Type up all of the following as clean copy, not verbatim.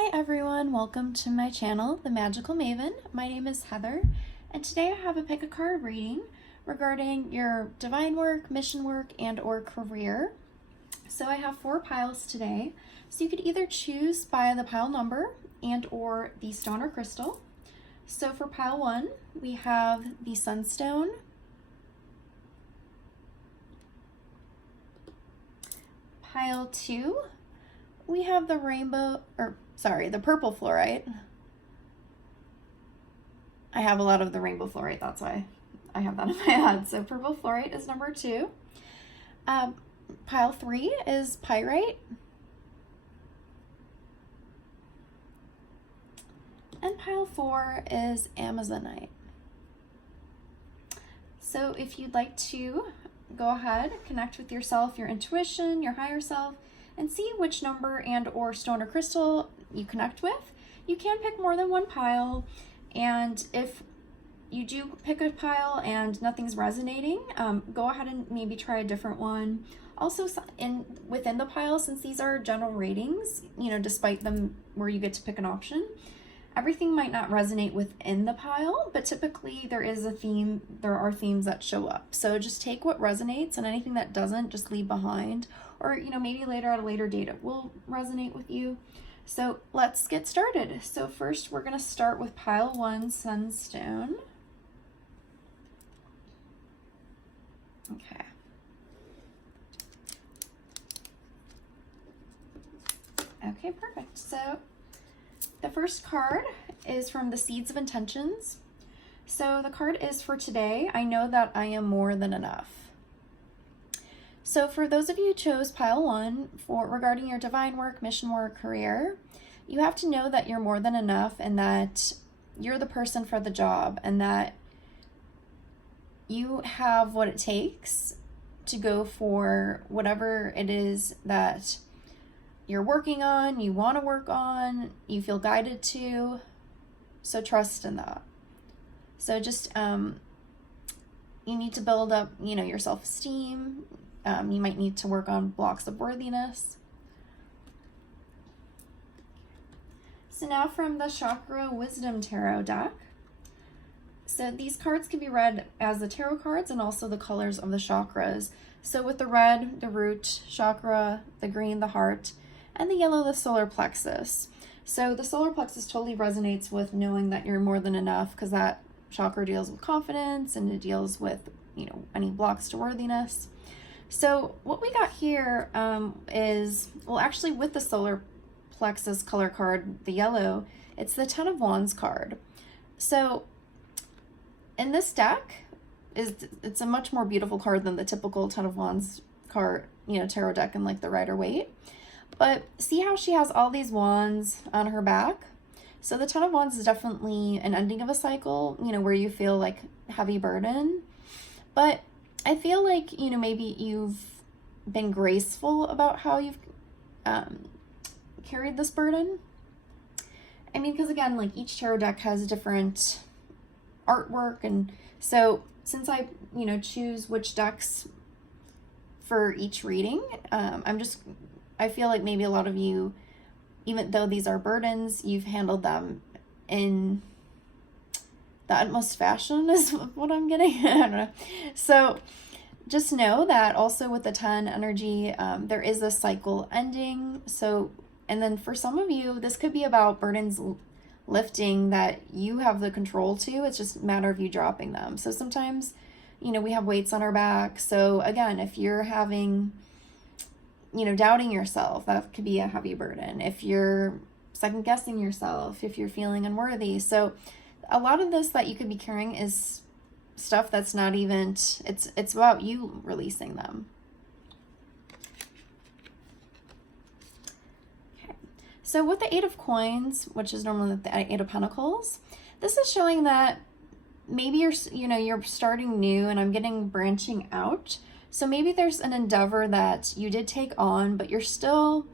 Hi everyone, welcome to my channel, The Magical Maven. My name is Heather, and today I have a pick a card reading regarding your divine work, mission work, and or career. So I have 4 piles today, so you could either choose by the pile number and or the stone or crystal. So for pile 1, we have the Sunstone, pile 2, we have the the purple fluorite. I have a lot of the rainbow fluorite, that's why I have that in my head. So purple fluorite is number 2. Pile 3 is pyrite. And pile 4 is amazonite. So if you'd like to go ahead, connect with yourself, your intuition, your higher self, and see which number and or stone or crystal you connect with. You can pick more than one pile, and if you do pick a pile and nothing's resonating, go ahead and maybe try a different one. Also, within the pile, since these are general readings, despite them where you get to pick an option, everything might not resonate within the pile, but typically there is a theme, there are themes that show up. So just take what resonates, and anything that doesn't, just leave behind. Or, maybe later at a later date it will resonate with you. So let's get started. So first we're gonna start with pile 1, Sunstone. Okay. Okay, perfect. So the first card is from the Seeds of Intentions. So the card is for today. I know that I am more than enough. So for those of you who chose pile 1 regarding your divine work, mission work, career, you have to know that you're more than enough and that you're the person for the job and that you have what it takes to go for whatever it is that you're working on, you want to work on, you feel guided to. So trust in that. So just, you need to build up, your self-esteem. You might need to work on blocks of worthiness. So now from the Chakra Wisdom Tarot deck. So these cards can be read as the tarot cards and also the colors of the chakras. So with the red, the root chakra, the green, the heart, and the yellow, the solar plexus. So the solar plexus totally resonates with knowing that you're more than enough, because that chakra deals with confidence and it deals with, any blocks to worthiness. So what we got here is, well, actually with the solar plexus color card, the yellow, it's the 10 of Wands card. So in this deck, it's a much more beautiful card than the typical 10 of Wands card, tarot deck in like the Rider-Waite. But see how she has all these wands on her back? So the 10 of Wands is definitely an ending of a cycle, where you feel like heavy burden. But I feel like, maybe you've been graceful about how you've carried this burden. I mean, because again, like each tarot deck has different artwork. And so since I, choose which decks for each reading, I feel like maybe a lot of you, even though these are burdens, you've handled them in the utmost fashion is what I'm getting. I don't know. So just know that also with the 10 energy, there is a cycle ending. So, and then for some of you, this could be about burdens lifting that you have the control to. It's just a matter of you dropping them. So sometimes, we have weights on our back. So again, if you're having, doubting yourself, that could be a heavy burden. If you're second guessing yourself, if you're feeling unworthy. So a lot of this that you could be carrying is stuff that's not even, it's about you releasing them. Okay. So with the 8 of Coins, which is normally the 8 of Pentacles, this is showing that maybe you're starting new, and I'm getting branching out. So maybe there's an endeavor that you did take on, but you're still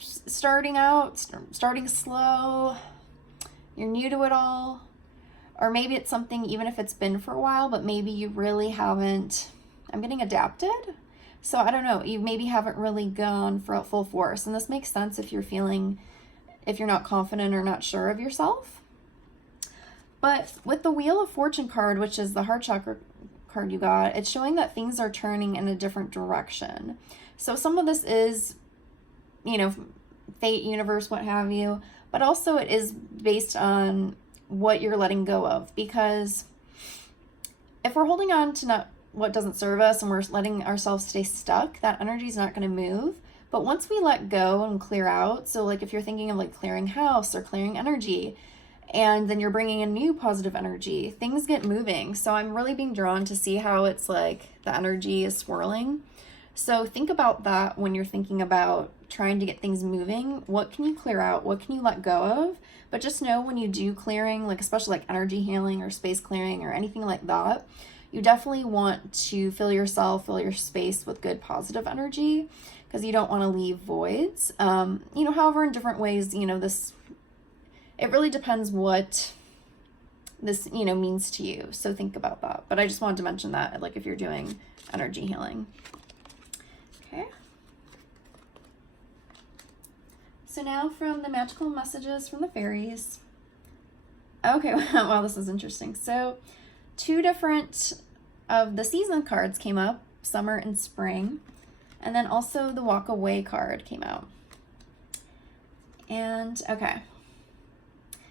starting out, starting slow. You're new to it all. Or maybe it's something, even if it's been for a while, but maybe you really haven't, I'm getting adapted. So I don't know, you maybe haven't really gone for full force. And this makes sense if you're feeling if you're not confident or not sure of yourself. But with the Wheel of Fortune card, which is the heart chakra card you got, it's showing that things are turning in a different direction. So some of this is, you know, fate, universe, what have you, but also it is based on what you're letting go of. Because if we're holding on to what doesn't serve us and we're letting ourselves stay stuck, that energy is not going to move. But once we let go and clear out, so like if you're thinking of like clearing house or clearing energy, and then you're bringing in new positive energy, things get moving. So I'm really being drawn to see how it's like the energy is swirling. So think about that when you're thinking about trying to get things moving. What can you clear out? What can you let go of? But just know when you do clearing, like especially like energy healing or space clearing or anything like that, you definitely want to fill yourself, fill your space with good positive energy, because you don't want to leave voids. You know, however, in different ways, you know, it really depends what this, you know, means to you. So think about that. But I just wanted to mention that, like if you're doing energy healing. Okay. So now from the magical messages from the fairies. Okay, wow, this is interesting. So 2 different of the season cards came up, summer and spring. And then also the walk away card came out. And okay.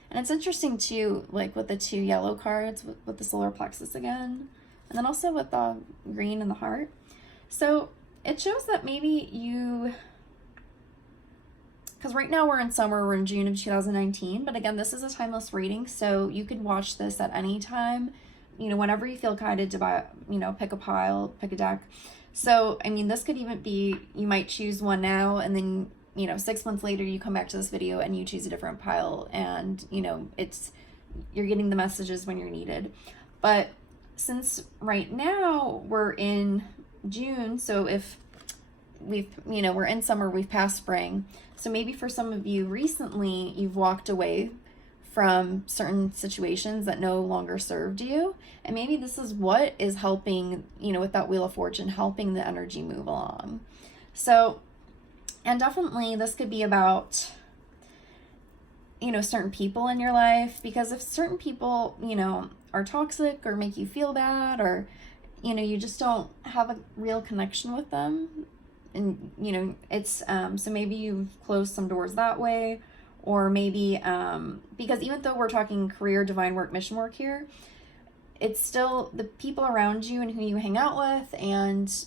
And it's interesting too, like with the 2 yellow cards with the solar plexus again, and then also with the green and the heart. So it shows that maybe because right now we're in summer, we're in June of 2019, but again, this is a timeless reading, so you could watch this at any time, you know, whenever you feel guided to buy, you know, pick a pile, pick a deck. So, I mean, this could even be, you might choose one now, and then, you know, 6 months later, you come back to this video and you choose a different pile, and, you know, you're getting the messages when you're needed. But since right now we're in June, so if we're in summer, we've passed spring. So maybe for some of you recently, you've walked away from certain situations that no longer served you. And maybe this is what is helping, you know, with that Wheel of Fortune, helping the energy move along. So, and definitely this could be about, you know, certain people in your life, because if certain people, you know, are toxic or make you feel bad, or, you know, you just don't have a real connection with them, and, you know, it's, so maybe you've closed some doors that way, or maybe, because even though we're talking career, divine work, mission work here, it's still the people around you and who you hang out with and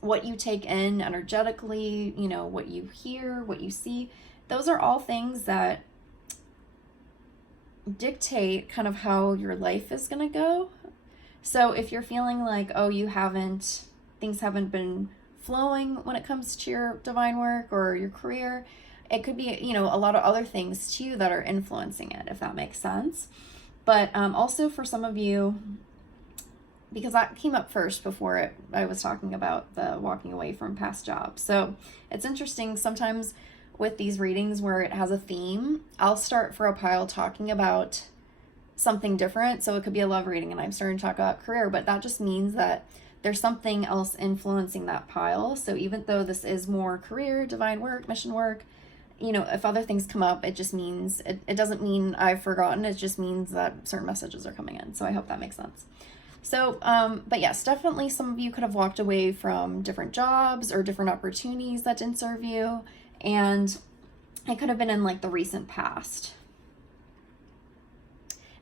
what you take in energetically, you know, what you hear, what you see. Those are all things that dictate kind of how your life is going to go. So if you're feeling like, oh, things haven't been flowing when it comes to your divine work or your career, it could be, you know, a lot of other things too that are influencing it, if that makes sense. But also for some of you, because that came up first before I was talking about the walking away from past jobs. So it's interesting sometimes with these readings where it has a theme, I'll start for a pile talking about something different. So it could be a love reading and I'm starting to talk about career, but that just means that there's something else influencing that pile. So even though this is more career, divine work, mission work, you know, if other things come up, it just means, it doesn't mean I've forgotten. It just means that certain messages are coming in. So I hope that makes sense. So, but yes, definitely some of you could have walked away from different jobs or different opportunities that didn't serve you. And it could have been in like the recent past.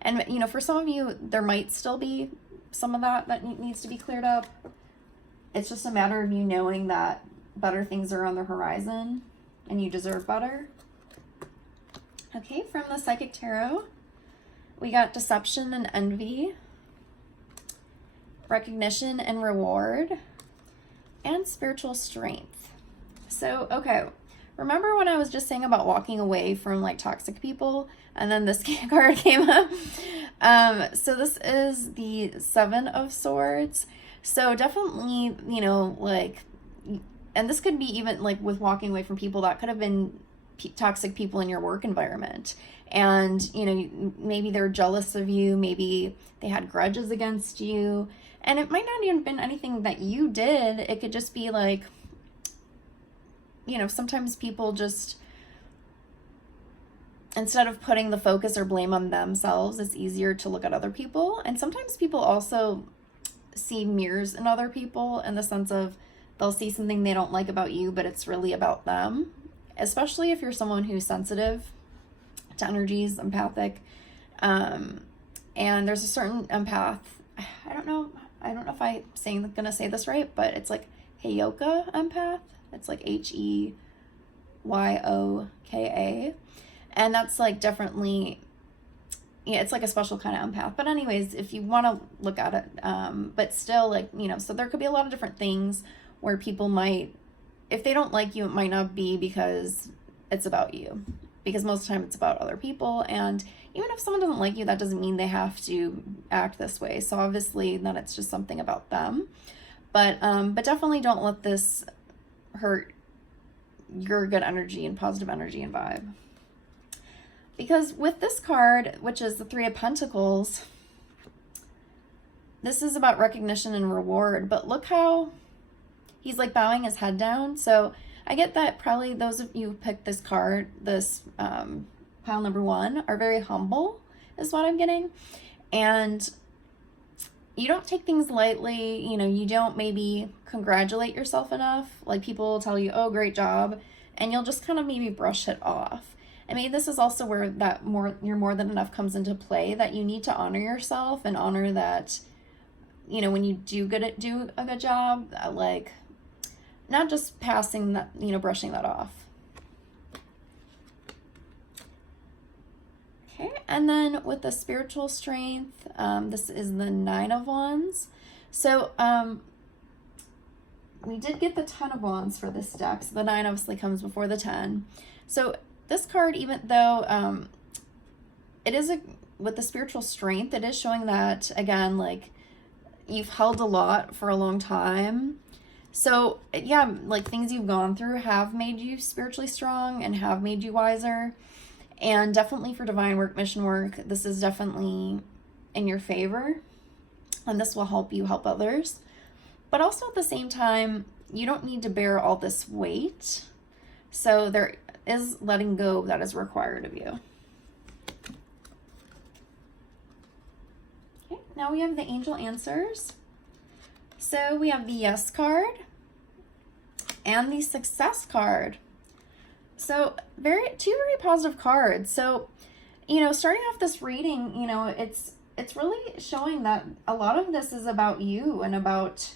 And, you know, for some of you, there might still be some of that needs to be cleared up. It's just a matter of you knowing that better things are on the horizon and you deserve better. Okay, from the Psychic Tarot, we got Deception and Envy, Recognition and Reward, and Spiritual Strength. So, okay, remember when I was just saying about walking away from like toxic people, and then this card came up? So this is the 7 of Swords. So definitely, you know, like, and this could be even like with walking away from people that could have been toxic people in your work environment. And, you know, maybe they're jealous of you. Maybe they had grudges against you. And it might not even been anything that you did. It could just be like, you know, sometimes people just, instead of putting the focus or blame on themselves, it's easier to look at other people. And sometimes people also see mirrors in other people, in the sense of they'll see something they don't like about you, but it's really about them. Especially if you're someone who's sensitive to energies, empathic. And there's a certain empath, I don't know if I'm gonna say this right, but it's like Heyoka empath. It's like Heyyoka. And that's like definitely, yeah, it's like a special kind of empath. But anyways, if you want to look at it, but still, like, you know, so there could be a lot of different things where people might, if they don't like you, it might not be because it's about you, because most of the time it's about other people. And even if someone doesn't like you, that doesn't mean they have to act this way. So obviously then it's just something about them. But definitely don't let this hurt your good energy and positive energy and vibe. Because with this card, which is the Three of Pentacles, this is about recognition and reward. But look how he's like bowing his head down. So I get that probably those of you who picked this card, this pile number 1, are very humble, is what I'm getting. And you don't take things lightly. You know, you don't maybe congratulate yourself enough. Like, people will tell you, oh, great job, and you'll just kind of maybe brush it off. I mean, this is also where that your more than enough comes into play, that you need to honor yourself and honor that, you know, when you do a good job, like, not just passing that, you know, brushing that off. Okay, and then with the spiritual strength, this is the 9 of Wands. So we did get the 10 of Wands for this deck, so the 9 obviously comes before the 10. So this card, even though it is with the spiritual strength, it is showing that, again, like, you've held a lot for a long time. So yeah, like, things you've gone through have made you spiritually strong and have made you wiser. And definitely for divine work, mission work, this is definitely in your favor, and this will help you help others. But also at the same time, you don't need to bear all this weight. So there is letting go that is required of you. Okay, now we have the angel answers. So we have the yes card and the success card. So two very positive cards. So, you know, starting off this reading, you know, it's really showing that a lot of this is about you and about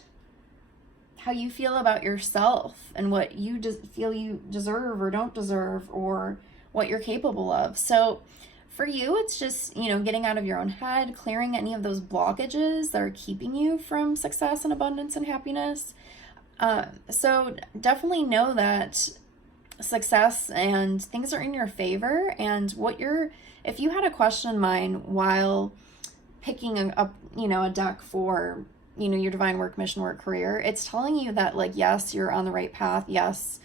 how you feel about yourself and what you just feel you deserve or don't deserve, or what you're capable of. So for you, it's just, you know, getting out of your own head, clearing any of those blockages that are keeping you from success and abundance and happiness. So definitely know that success and things are in your favor, and if you had a question in mind while picking up, you know, a deck for, you know, your divine work, mission work, career, it's telling you that, like, yes, you're on the right path. Yes,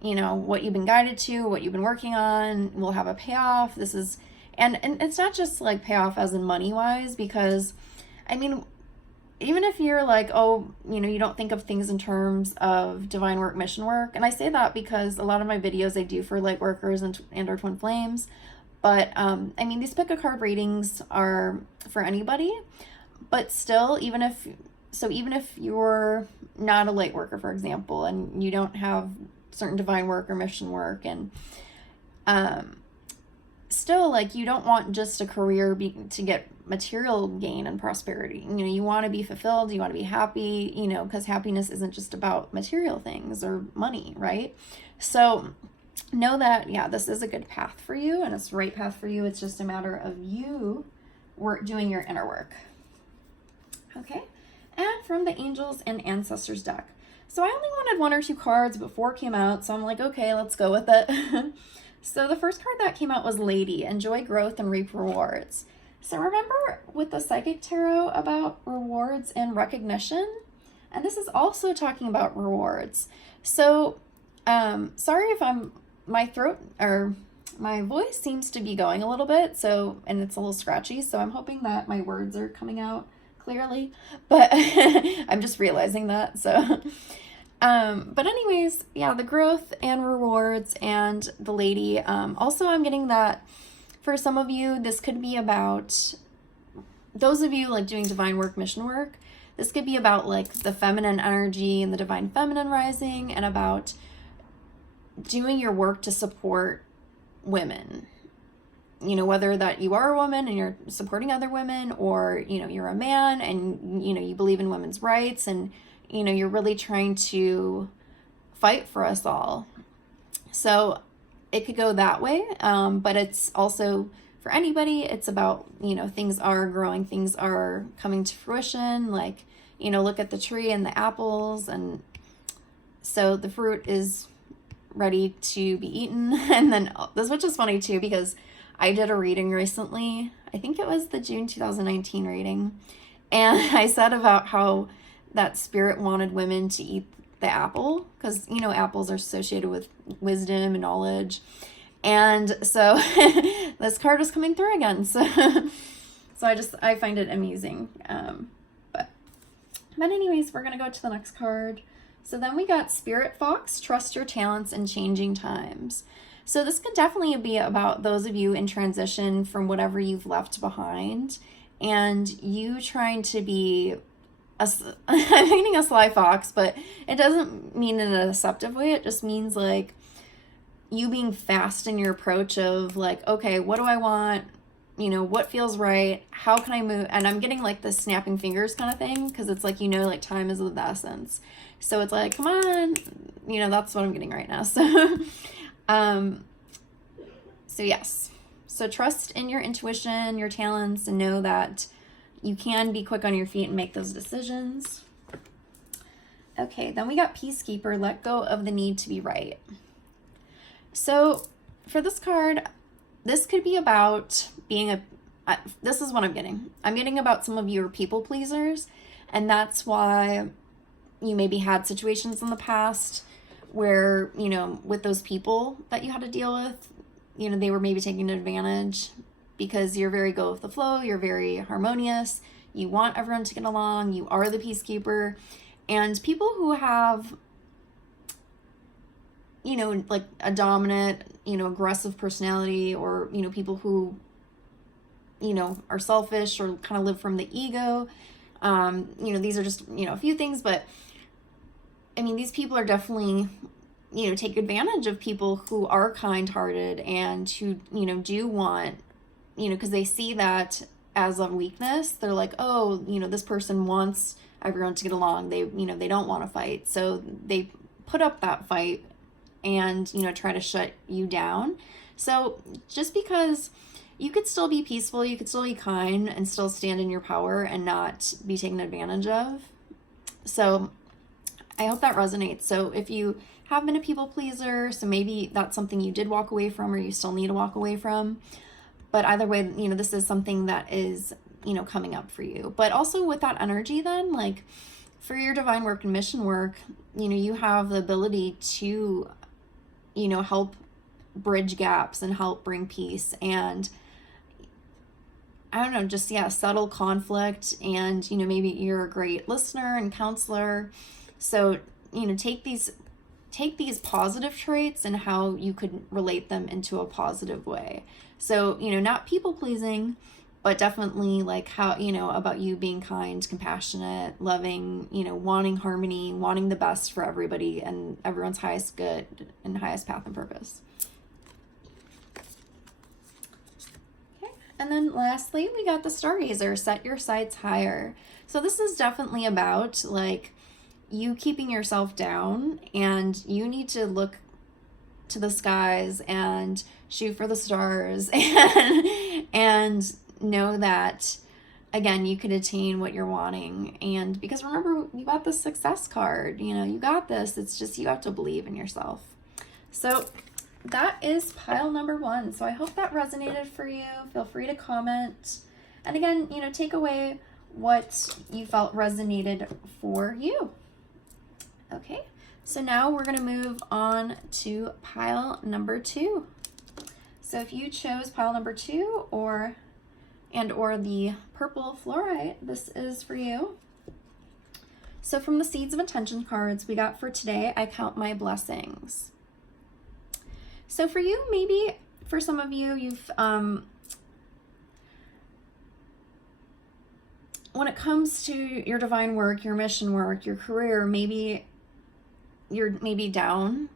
you know, what you've been guided to, what you've been working on will have a payoff. This is, and it's not just like payoff as in money wise, because I mean, even if you're like, oh, you know, you don't think of things in terms of divine work, mission work. And I say that because a lot of my videos I do for light workers and or twin flames. But I mean, these pick a card readings are for anybody, but still, even if you're not a light worker, for example, and you don't have certain divine work or mission work, and still, like, you don't want just a career to get material gain and prosperity. You know, you want to be fulfilled, you want to be happy, you know, because happiness isn't just about material things or money, right? So know that, yeah, this is a good path for you, and it's the right path for you. It's just a matter of you doing your inner work. Okay, and from the Angels and Ancestors deck. So I only wanted 1 or 2 cards before it came out, so I'm like, okay, let's go with it. So the first card that came out was Lady, enjoy growth and reap rewards. So remember with the Psychic Tarot about rewards and recognition? And this is also talking about rewards. So, sorry if my throat or my voice seems to be going a little bit, so, and it's a little scratchy, so I'm hoping that my words are coming out clearly, but I'm just realizing that, so. But anyways, yeah, the growth and rewards and the Lady. Also, I'm getting that For some of you, this could be about, those of you like doing divine work, mission work, this could be about like the feminine energy and the divine feminine rising, and about doing your work to support women. You know, whether that you are a woman and you're supporting other women, or, you know, you're a man and, you know, you believe in women's rights, and, you know, you're really trying to fight for us all. So it could go that way. But it's also for anybody, it's about, you know, things are growing, things are coming to fruition. Like, you know, look at the tree and the apples. And so the fruit is ready to be eaten. And then this, which is funny too, because I did a reading recently. I think it was the June 2019 reading. And I said about how that spirit wanted women to eat the apple, because, you know, apples are associated with wisdom and knowledge. And so this card was coming through again. So I find it amusing. But anyways, we're going to go to the next card. So then we got Spirit Fox, trust your talents in changing times. So this could definitely be about those of you in transition from whatever you've left behind, and you trying to be I'm meaning a sly fox, but it doesn't mean in a deceptive way. It just means like you being fast in your approach of like, okay, what do I want? You know, what feels right? How can I move? And I'm getting like this snapping fingers kind of thing, because it's like, you know, like time is of the essence. So it's like, come on, you know, that's what I'm getting right now. So, so yes. So trust in your intuition, your talents, and know that you can be quick on your feet and make those decisions. Okay, then we got Peacekeeper, let go of the need to be right. So for this card, this could be about being this is what I'm getting. I'm getting about some of you are people pleasers, and that's why you maybe had situations in the past where, you know, with those people that you had to deal with, you know, they were maybe taking advantage, because you're very go with the flow, you're very harmonious, you want everyone to get along, you are the peacekeeper. And people who have, you know, like a dominant, you know, aggressive personality, or, you know, people who, you know, are selfish or kind of live from the ego, you know, these are just, you know, a few things, but I mean, these people are definitely, you know, take advantage of people who are kind-hearted and who, you know, do want, you know, because they see that as a weakness. They're like, oh, you know, this person wants everyone to get along. They, you know, they don't want to fight. So they put up that fight and, you know, try to shut you down. So just because you could still be peaceful, you could still be kind and still stand in your power and not be taken advantage of. So I hope that resonates. So if you have been a people pleaser, so maybe that's something you did walk away from, or you still need to walk away from. But either way, you know, this is something that is, you know, coming up for you. But also with that energy then, like for your divine work and mission work, you know, you have the ability to, you know, help bridge gaps and help bring peace and, I don't know, just, yeah, settle conflict. And, you know, maybe you're a great listener and counselor. So, you know, take these positive traits and how you could relate them into a positive way. So, you know, not people pleasing, but definitely like how, you know, about you being kind, compassionate, loving, you know, wanting harmony, wanting the best for everybody and everyone's highest good and highest path and purpose. Okay. And then lastly, we got the Stargazer, set your sights higher. So this is definitely about like you keeping yourself down, and you need to look to the skies and shoot for the stars and know that, again, you could attain what you're wanting. And because remember, you got the success card, you know, you got this. It's just you have to believe in yourself. So that is pile number 1. So I hope that resonated for you. Feel free to comment. And again, you know, take away what you felt resonated for you. Okay, so now we're going to move on to pile number 2. So if you chose pile number 2 or the purple fluorite, this is for you. So from the Seeds of Intention cards we got for today, I count my blessings. So for you, maybe for some of you, you've when it comes to your divine work, your mission work, your career, maybe you're down,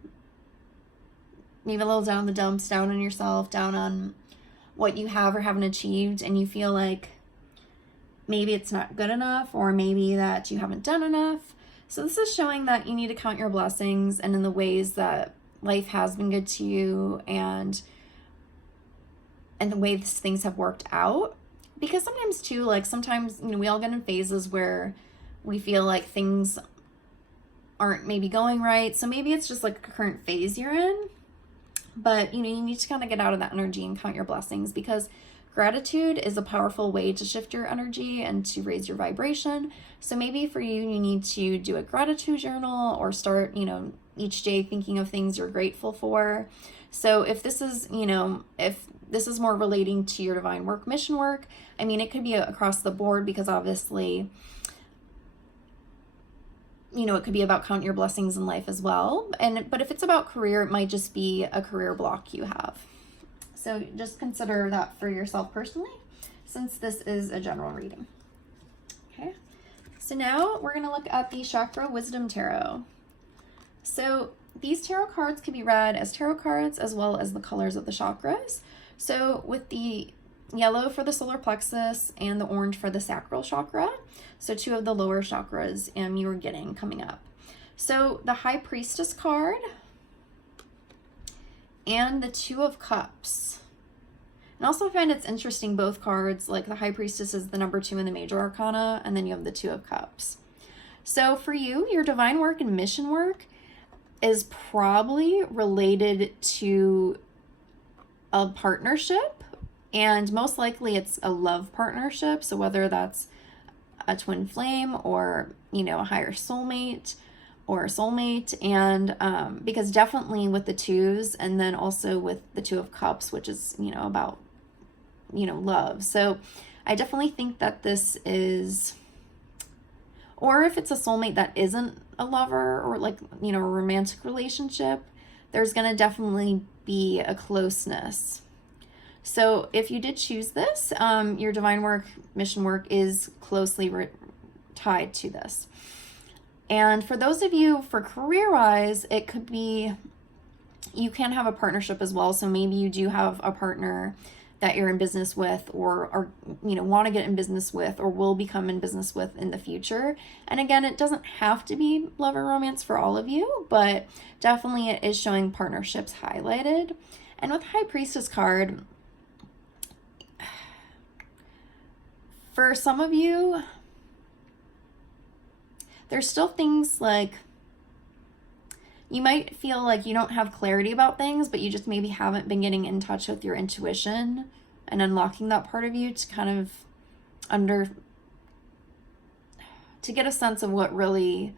maybe a little down in the dumps, down on yourself, down on what you have or haven't achieved, and you feel like maybe it's not good enough, or maybe that you haven't done enough. So this is showing that you need to count your blessings and in the ways that life has been good to you, and the ways things have worked out. Because sometimes too, like sometimes, you know, we all get in phases where we feel like things aren't maybe going right. So maybe it's just like a current phase you're in. But, you know, you need to kind of get out of that energy and count your blessings, because gratitude is a powerful way to shift your energy and to raise your vibration. So maybe for you, you need to do a gratitude journal, or start, you know, each day thinking of things you're grateful for. So if this is, you know, if this is more relating to your divine work, mission work, I mean, it could be across the board, because obviously, you know, it could be about counting your blessings in life as well. But if it's about career, it might just be a career block you have. So just consider that for yourself personally, since this is a general reading. Okay. So now we're going to look at the Chakra Wisdom Tarot. So these tarot cards can be read as tarot cards as well as the colors of the chakras. So with the yellow for the solar plexus and the orange for the sacral chakra, so two of the lower chakras you are getting coming up. So the High Priestess card and the Two of Cups. And also I find it's interesting, both cards, like the High Priestess is the number 2 in the major arcana, and then you have the Two of Cups. So for you, your divine work and mission work is probably related to a partnership, and most likely it's a love partnership. So whether that's a twin flame, or, you know, a higher soulmate or a soulmate. And because definitely with the twos, and then also with the Two of Cups, which is, you know, about, you know, love. So I definitely think that this is, or if it's a soulmate that isn't a lover, or like, you know, a romantic relationship, there's going to definitely be a closeness. So if you did choose this, your divine work, mission work is closely tied to this. And for those of you, for career-wise, it could be, you can have a partnership as well. So maybe you do have a partner that you're in business with, or you know, want to get in business with, or will become in business with in the future. And again, it doesn't have to be love or romance for all of you, but definitely it is showing partnerships highlighted. And with High Priestess card, for some of you, there's still things like, you might feel like you don't have clarity about things, but you just maybe haven't been getting in touch with your intuition and unlocking that part of you to kind of to get a sense of what really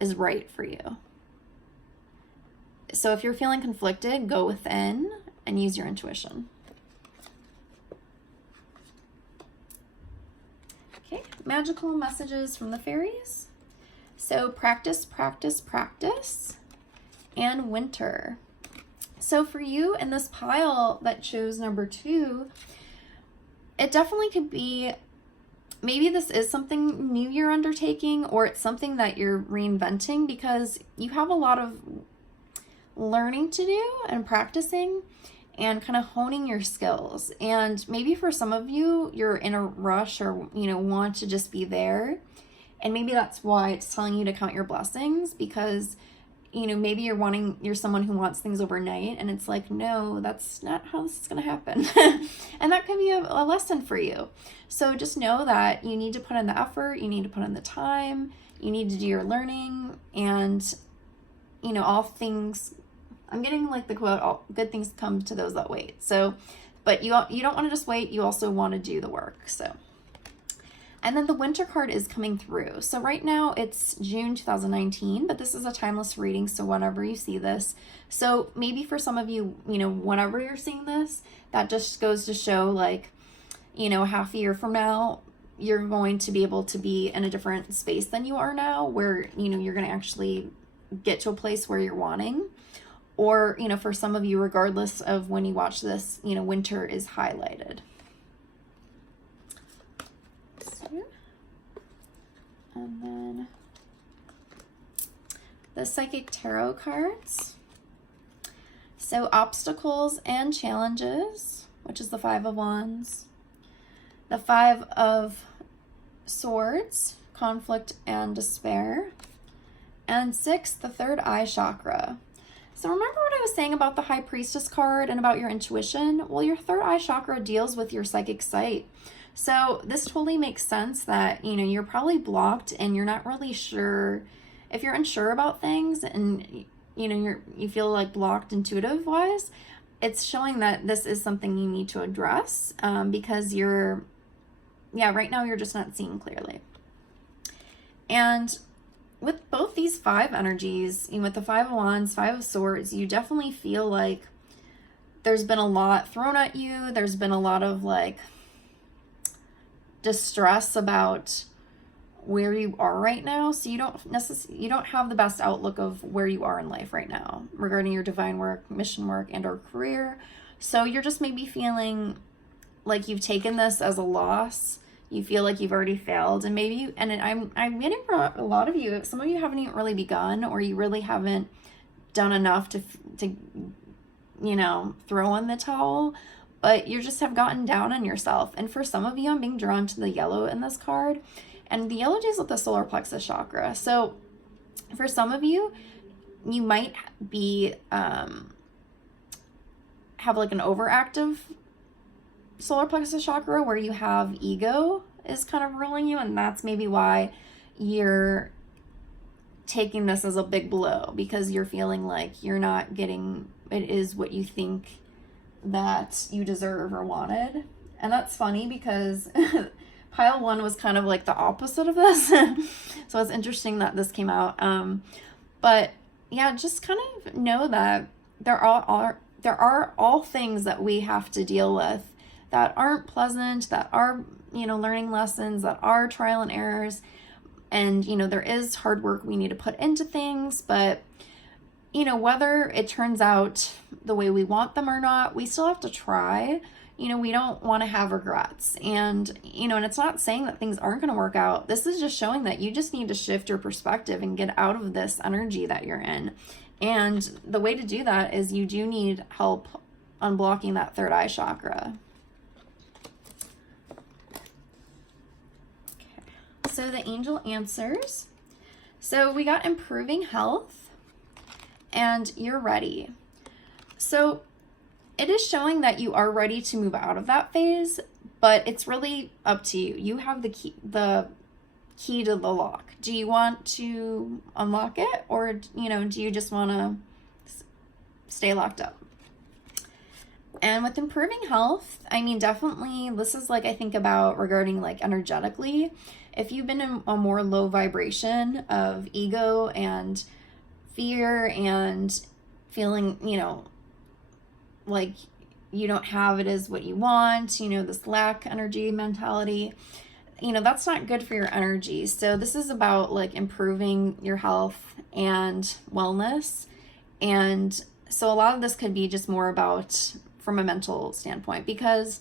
is right for you. So if you're feeling conflicted, go within and use your intuition. Okay, magical messages from the fairies. So practice, practice, practice, and winter. So for you in this pile that chose number 2, it definitely could be, maybe this is something new you're undertaking, or it's something that you're reinventing, because you have a lot of learning to do and practicing and kind of honing your skills. And maybe for some of you, you're in a rush, or, you know, want to just be there. And maybe that's why it's telling you to count your blessings, because, you know, maybe you're someone who wants things overnight, and it's like, no, that's not how this is going to happen. And that could be a lesson for you. So just know that you need to put in the effort, you need to put in the time, you need to do your learning, and, you know, all things, I'm getting like the quote, all good things come to those that wait. So, but you don't want to just wait, you also want to do the work. So, and then the winter card is coming through. So right now it's June 2019, but this is a timeless reading, so whenever you see this. So maybe for some of you, you know, whenever you're seeing this, that just goes to show, like, you know, half a year from now, you're going to be able to be in a different space than you are now, where, you know, you're going to actually get to a place where you're wanting. Or, you know, for some of you, regardless of when you watch this, you know, winter is highlighted. the Psychic Tarot cards. So obstacles and challenges, which is the Five of Wands. The Five of Swords, conflict and despair. And 6, the third eye chakra. So remember what I was saying about the High Priestess card and about your intuition? Well, your third eye chakra deals with your psychic sight. So this totally makes sense that, you know, you're probably blocked and you're not really sure. If you're unsure about things and, you know, you feel like blocked intuitive wise, it's showing that this is something you need to address because right now you're just not seeing clearly. And with both these 5 energies, you know, with the Five of Wands, Five of Swords, you definitely feel like there's been a lot thrown at you. There's been a lot of like distress about where you are right now. So you don't have the best outlook of where you are in life right now regarding your divine work, mission work, and or career. So you're just maybe feeling like you've taken this as a loss. You feel like you've already failed, and maybe, I'm getting for a lot of you, some of you haven't even really begun, or you really haven't done enough to you know, throw in the towel, but you just have gotten down on yourself. And for some of you, I'm being drawn to the yellow in this card, and the yellow deals with the solar plexus chakra. So for some of you, you might be have like an overactive solar plexus chakra where you have ego is kind of ruling you, and that's maybe why you're taking this as a big blow, because you're feeling like you're not getting it is what you think that you deserve or wanted. And that's funny because pile 1 was kind of like the opposite of this. So it's interesting that this came out. But yeah, just kind of know that there are all things that we have to deal with that aren't pleasant, that are, you know, learning lessons, that are trial and errors. And, you know, there is hard work we need to put into things, but, you know, whether it turns out the way we want them or not, we still have to try. You know, we don't want to have regrets. And, you know, and it's not saying that things aren't going to work out. This is just showing that you just need to shift your perspective and get out of this energy that you're in. And the way to do that is you do need help unblocking that third eye chakra. So the angel answers. So we got improving health and you're ready. So it is showing that you are ready to move out of that phase, but it's really up to you. You have the key to the lock. Do you want to unlock it, or, you know, do you just want to stay locked up? And with improving health, I mean, definitely this is like, I think about regarding like energetically, if you've been in a more low vibration of ego and fear and feeling, you know, like you don't have it as what you want, you know, this lack energy mentality, you know, that's not good for your energy. So this is about like improving your health and wellness. And so a lot of this could be just more about from a mental standpoint, because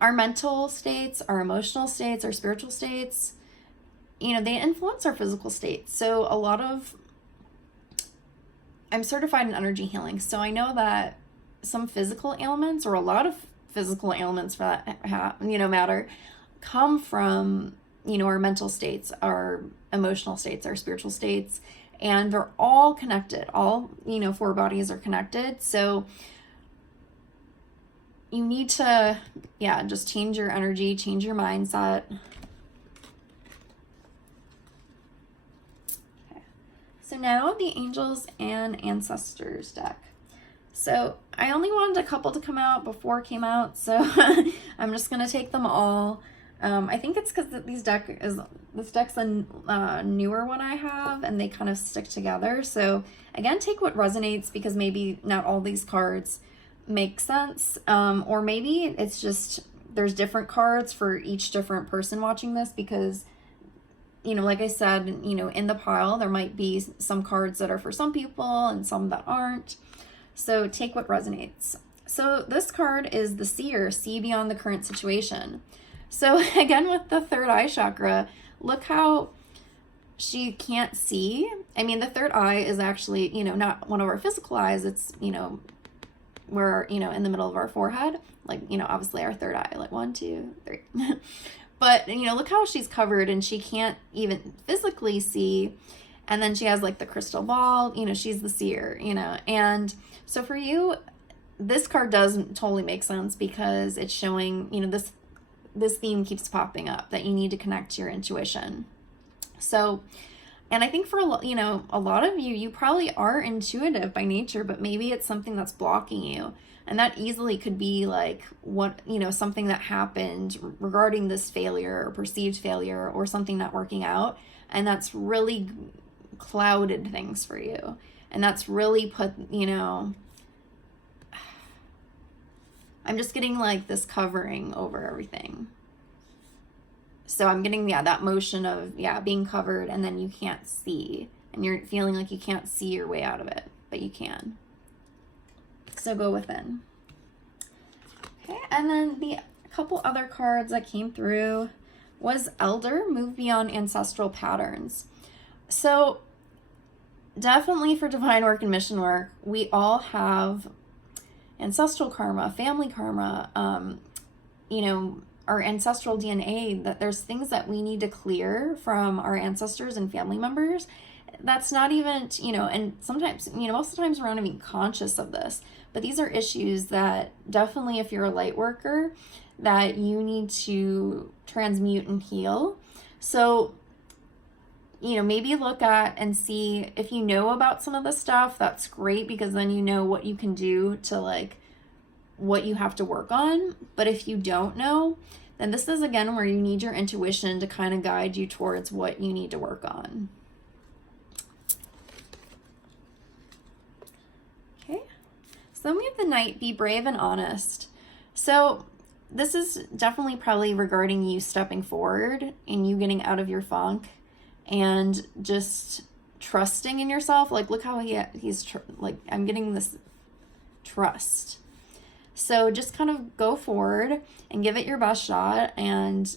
our mental states, our emotional states, our spiritual states, you know, they influence our physical states. So a lot of, I'm certified in energy healing. So I know that some physical ailments, or a lot of physical ailments for that, you know, matter, come from, you know, our mental states, our emotional states, our spiritual states, and they're all connected. All, you know, 4 bodies are connected. So you need to, yeah, just change your energy, change your mindset. Okay. So now the Angels and Ancestors deck. So I only wanted a couple to come out before it came out, so I'm just going to take them all. I think it's because this deck's a newer one I have, and they kind of stick together. So again, take what resonates, because maybe not all these cards make sense, or maybe it's just there's different cards for each different person watching this, because, you know, like I said, you know, in the pile there might be some cards that are for some people and some that aren't. So take what resonates. So this card is the Seer, see beyond the current situation. So again, with the third eye chakra, look how she can't see. I mean, the third eye is actually, not one of our physical eyes. It's, we're, in the middle of our forehead. Like, obviously our third eye, like 1, 2, 3. But, look how she's covered and she can't even physically see. And then she has like the crystal ball, she's the seer, And so for you, this card does totally make sense because it's showing, this theme keeps popping up that you need to connect to your intuition. So, and I think for a lot of you probably are intuitive by nature, but maybe it's something that's blocking you. And that easily could be like something that happened regarding this failure or perceived failure or something not working out. And that's really clouded things for you. And that's really put, I'm just getting like this covering over everything. So I'm getting, that motion of, being covered and then you can't see. And you're feeling like you can't see your way out of it, but you can. So go within. Okay, and then the couple other cards that came through was Elder, Move Beyond Ancestral Patterns. So definitely for divine work and mission work, we all have ancestral karma, family karma, our ancestral DNA, that there's things that we need to clear from our ancestors and family members. That's not even, and sometimes, most of the times we're not even conscious of this, but these are issues that definitely, if you're a light worker, that you need to transmute and heal. So, maybe look at and see if you know about some of this stuff. That's great, because then you know what you can do to like what you have to work on. But if you don't know, then this is again where you need your intuition to kind of guide you towards what you need to work on. Okay, so then we have the Knight, Be Brave and Honest. So this is definitely probably regarding you stepping forward and you getting out of your funk and just trusting in yourself. Like, look how he's like, I'm getting this trust. So just kind of go forward and give it your best shot, and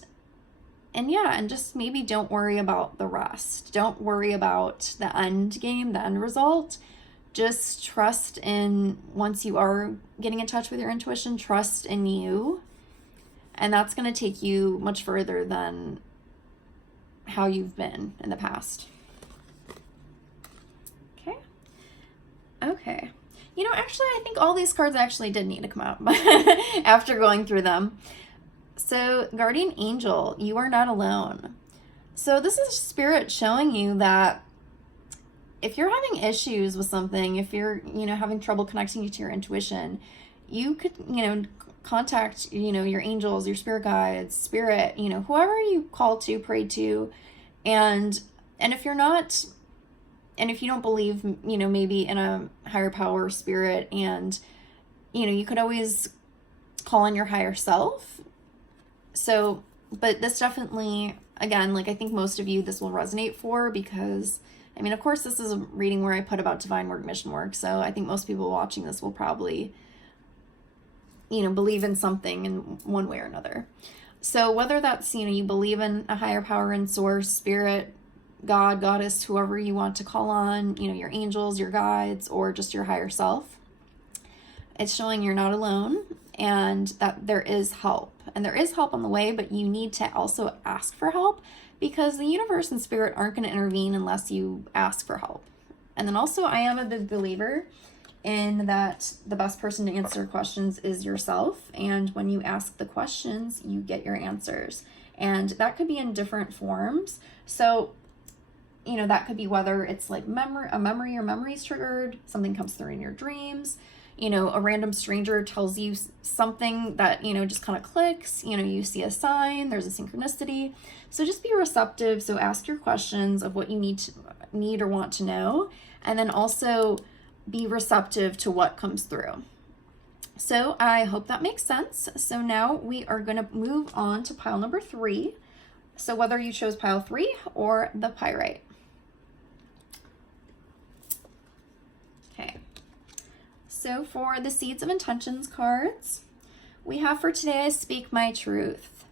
just maybe don't worry about the rest. Don't worry about the end game, the end result. Just trust in, once you are getting in touch with your intuition, trust in you. And that's going to take you much further than how you've been in the past. Okay. Actually, I think all these cards actually did need to come out after going through them. So, Guardian Angel, you are not alone. So this is Spirit showing you that if you're having issues with something, if you're, having trouble connecting to your intuition, you could, contact, your angels, your spirit guides, spirit, whoever you call to, pray to. And if you're not, and if you don't believe, maybe in a higher power or spirit, and, you could always call on your higher self. So, but this definitely, again, like I think most of you, this will resonate for, because, of course, this is a reading where I put about divine work, mission work. So I think most people watching this will probably, believe in something in one way or another. So whether that's, you believe in a higher power and source, spirit, God, goddess, whoever you want to call on, your angels, your guides, or just your higher self, it's showing you're not alone and that there is help. And there is help on the way, but you need to also ask for help, because the universe and spirit aren't going to intervene unless you ask for help. And then also, I am a big believer in that the best person to answer questions is yourself. And when you ask the questions, you get your answers. And that could be in different forms. So, that could be whether it's like a memory, your memory's triggered, something comes through in your dreams, a random stranger tells you something that, just kind of clicks, you see a sign, there's a synchronicity. So just be receptive. So ask your questions of what you need or want to know. And then also be receptive to what comes through. So I hope that makes sense. So now we are going to move on to pile number 3. So whether you chose pile 3 or the Pyrite. Okay. So for the Seeds of Intentions cards, we have for today, Speak My Truth.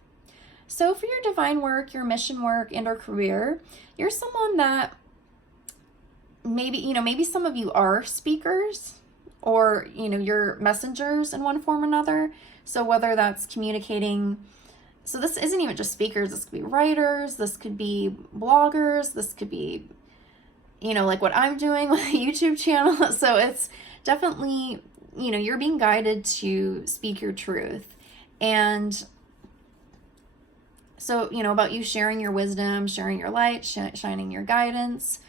So for your divine work, your mission work, and or career, you're someone that maybe some of you are speakers, or, you're messengers in one form or another. So whether that's communicating, so this isn't even just speakers, this could be writers, this could be bloggers, this could be, like what I'm doing with a YouTube channel. So it's definitely, you're being guided to speak your truth. And so, about you sharing your wisdom, sharing your light, shining your guidance.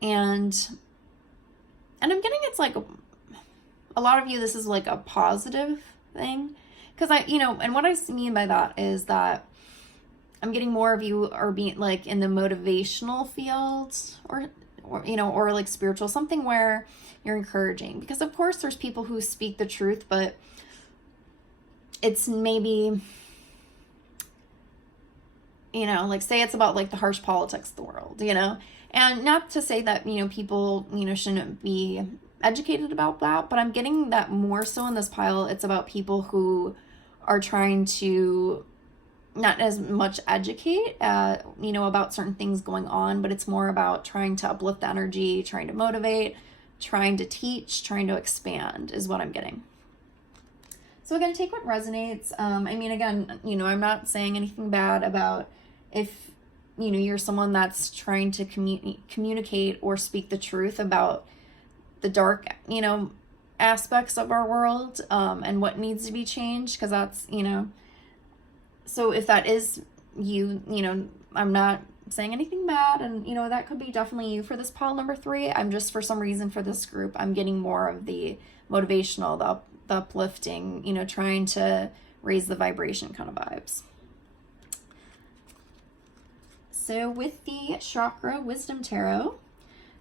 And I'm getting it's like a lot of you, this is like a positive thing. Because and what I mean by that is that I'm getting more of you are being like in the motivational field, or like spiritual, something where you're encouraging. Because of course there's people who speak the truth, but it's maybe, like say it's about like the harsh politics of the world, and not to say that, people, shouldn't be educated about that, but I'm getting that more so in this pile. It's about people who are trying to not as much educate, about certain things going on, but it's more about trying to uplift the energy, trying to motivate, trying to teach, trying to expand is what I'm getting. So again, take what resonates. Again, I'm not saying anything bad about if, you're someone that's trying to communicate or speak the truth about the dark, aspects of our world, and what needs to be changed, because that's, so if that is you, I'm not saying anything bad, and, that could be definitely you for this pile number 3. I'm just, for some reason for this group, I'm getting more of the motivational, the uplifting, trying to raise the vibration kind of vibes. So with the Chakra Wisdom Tarot,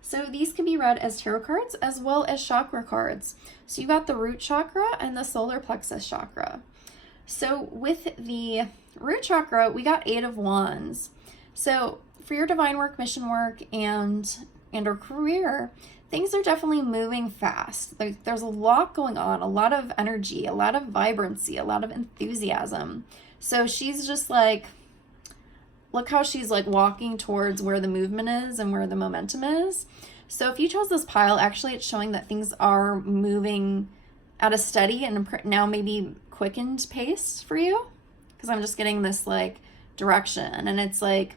so these can be read as tarot cards as well as chakra cards. So you got the root chakra and the solar plexus chakra. So with the root chakra, we got 8 of Wands. So for your divine work, mission work, and our career, things are definitely moving fast. There's a lot going on, a lot of energy, a lot of vibrancy, a lot of enthusiasm. So she's just like, look how she's like walking towards where the movement is and where the momentum is. So if you chose this pile, actually it's showing that things are moving at a steady and now maybe quickened pace for you. Because I'm just getting this like direction, and it's like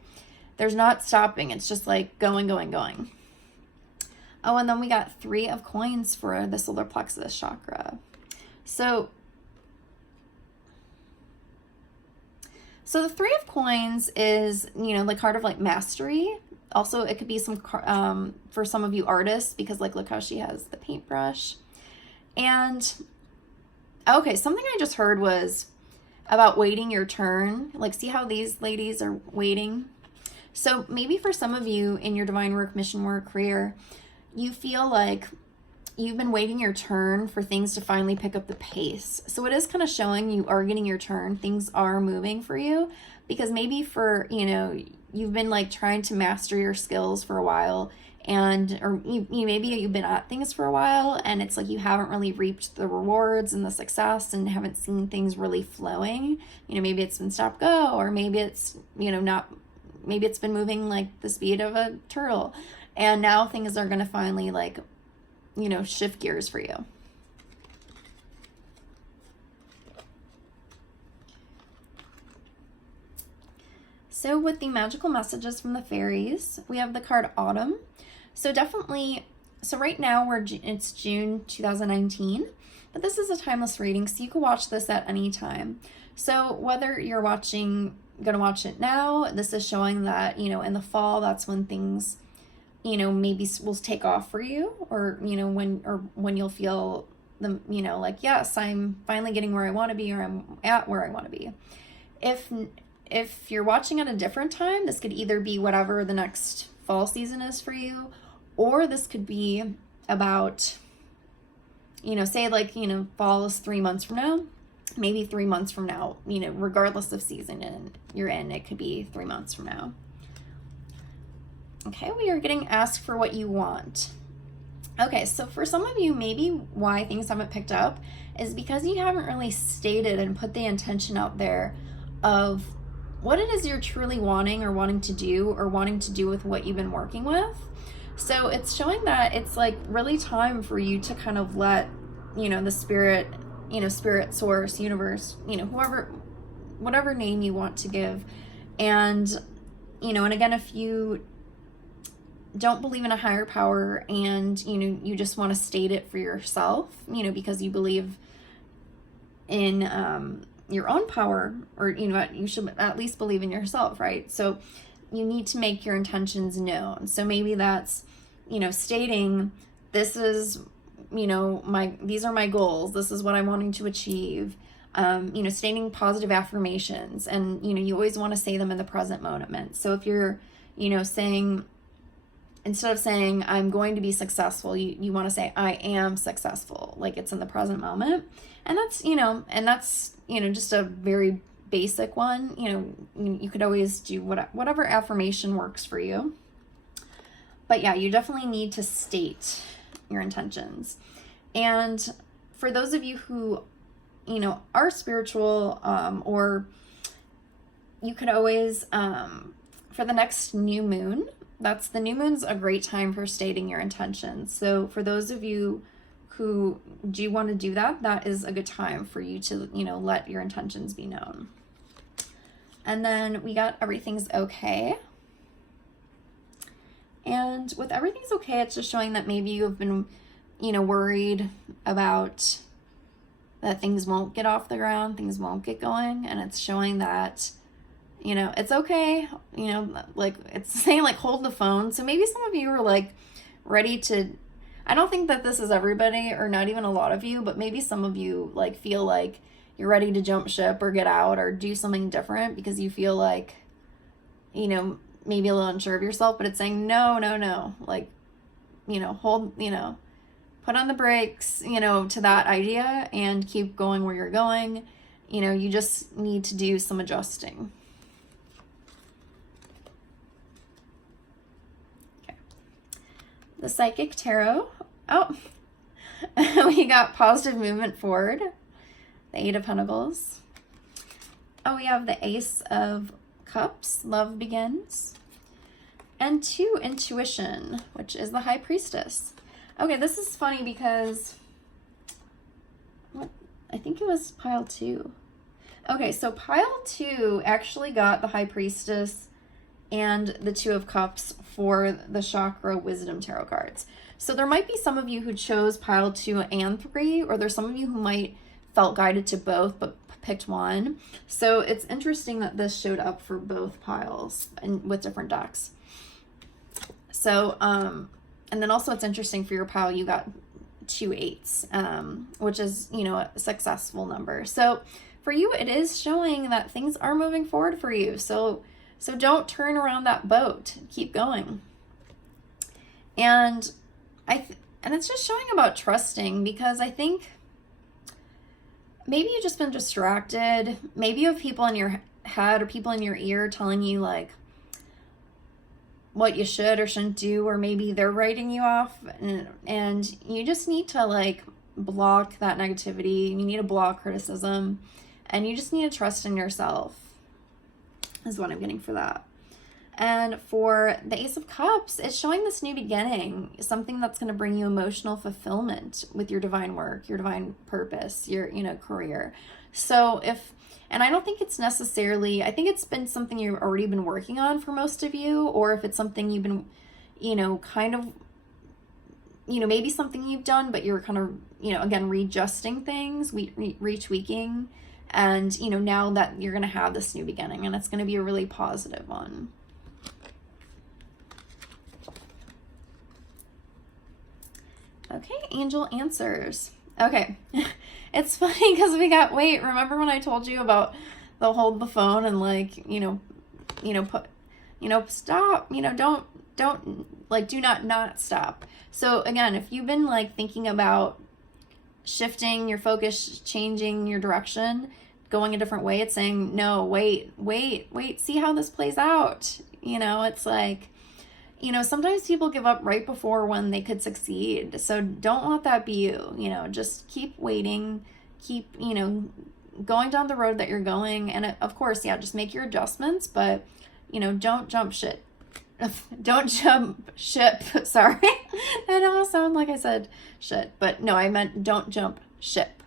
there's not stopping. It's just like going. Oh, and then we got 3 of coins for the solar plexus chakra. So the 3 of coins is, the card of like mastery. Also, it could be some, for some of you artists, because like, look how she has the paintbrush. And, okay, something I just heard was about waiting your turn. Like, see how these ladies are waiting? So maybe for some of you in your divine work, mission work, career, you feel like you've been waiting your turn for things to finally pick up the pace. So it is kind of showing you are getting your turn. Things are moving for you, because maybe for, you've been like trying to master your skills for a while, or maybe you've been at things for a while, and it's like you haven't really reaped the rewards and the success and haven't seen things really flowing. Maybe it's been stop go, or maybe it's, maybe it's been moving like the speed of a turtle, and now things are going to finally like, shift gears for you. So with the magical messages from the fairies, we have the card Autumn. So definitely, so right now it's June 2019, but this is a timeless reading, so you can watch this at any time. So whether you're gonna watch it now, this is showing that, in the fall, that's when things, maybe will take off for you, or, when you'll feel them, like, yes, I'm finally getting where I want to be, or I'm at where I want to be. If you're watching at a different time, this could either be whatever the next fall season is for you, or this could be about, say like, fall is 3 months from now, maybe 3 months from now, regardless of season you're in, it could be 3 months from now. Okay, we are getting asked for what you want. Okay, so for some of you, maybe why things haven't picked up is because you haven't really stated and put the intention out there of what it is you're truly wanting or wanting to do with what you've been working with. So it's showing that it's like really time for you to kind of let, the spirit, spirit, source, universe, whatever name you want to give. And, and again, if you don't believe in a higher power and, you just want to state it for yourself, because you believe in your own power, or, you should at least believe in yourself, right? So you need to make your intentions known. So maybe that's, stating, this is, these are my goals. This is what I'm wanting to achieve. Stating positive affirmations, and, you always want to say them in the present moment. So if you're, saying, instead of saying, I'm going to be successful, you want to say, I am successful, like it's in the present moment. And that's, just a very basic one. You could always do whatever affirmation works for you. But yeah, you definitely need to state your intentions. And for those of you who, are spiritual, or you could always, for the next new moon, the new moon's a great time for stating your intentions. So for those of you who do want to do that, that is a good time for you to, let your intentions be known. And then we got everything's okay. And with everything's okay, it's just showing that maybe you've been, worried about that things won't get off the ground, things won't get going. And it's showing that, it's okay. Like it's saying like, hold the phone. So maybe some of you are like ready to, I don't think that this is everybody or not even a lot of you, but maybe some of you like feel like you're ready to jump ship or get out or do something different because you feel like, maybe a little unsure of yourself, but it's saying, no, like, hold, put on the brakes, to that idea and keep going where you're going. You just need to do some adjusting. Okay. The Psychic Tarot. Oh, we got positive movement forward. The Eight of Pentacles. Oh, we have the Ace of Cups, love begins. And 2, intuition, which is the High Priestess. Okay, this is funny because I think it was pile 2. Okay, so pile 2 actually got the High Priestess and the 2 of Cups for the Chakra Wisdom Tarot cards. So there might be some of you who chose pile 2 and 3, or there's some of you who might felt guided to both but picked one. So it's interesting that this showed up for both piles and with different decks. So, and then also it's interesting for your pile, you got 2 8s, which is, a successful number. So for you, it is showing that things are moving forward for you. So don't turn around that boat, keep going. And and it's just showing about trusting, because I think maybe you've just been distracted. Maybe you have people in your head or people in your ear telling you like what you should or shouldn't do, or maybe they're writing you off, and you just need to like block that negativity. You need to block criticism, and you just need to trust in yourself is what I'm getting for that. And for the Ace of Cups, it's showing this new beginning, something that's going to bring you emotional fulfillment with your divine work, your divine purpose, your, career. So and I don't think it's necessarily, I think it's been something you've already been working on for most of you, or if it's something you've been, kind of, maybe something you've done, but you're kind of, again, readjusting things, retweaking, and, now that you're going to have this new beginning, and it's going to be a really positive one. Okay, angel answers. Okay, it's funny because we got, remember when I told you about the hold the phone and like, stop, don't like, do not stop. So again, if you've been like thinking about shifting your focus, changing your direction, going a different way, it's saying, no, wait, see how this plays out. It's like, sometimes people give up right before when they could succeed. So don't let that be you, just keep waiting, keep, going down the road that you're going, and of course, yeah, just make your adjustments, but, you know, don't jump shit. Don't jump ship. Sorry. That almost sounded like I said shit, but no, I meant don't jump ship.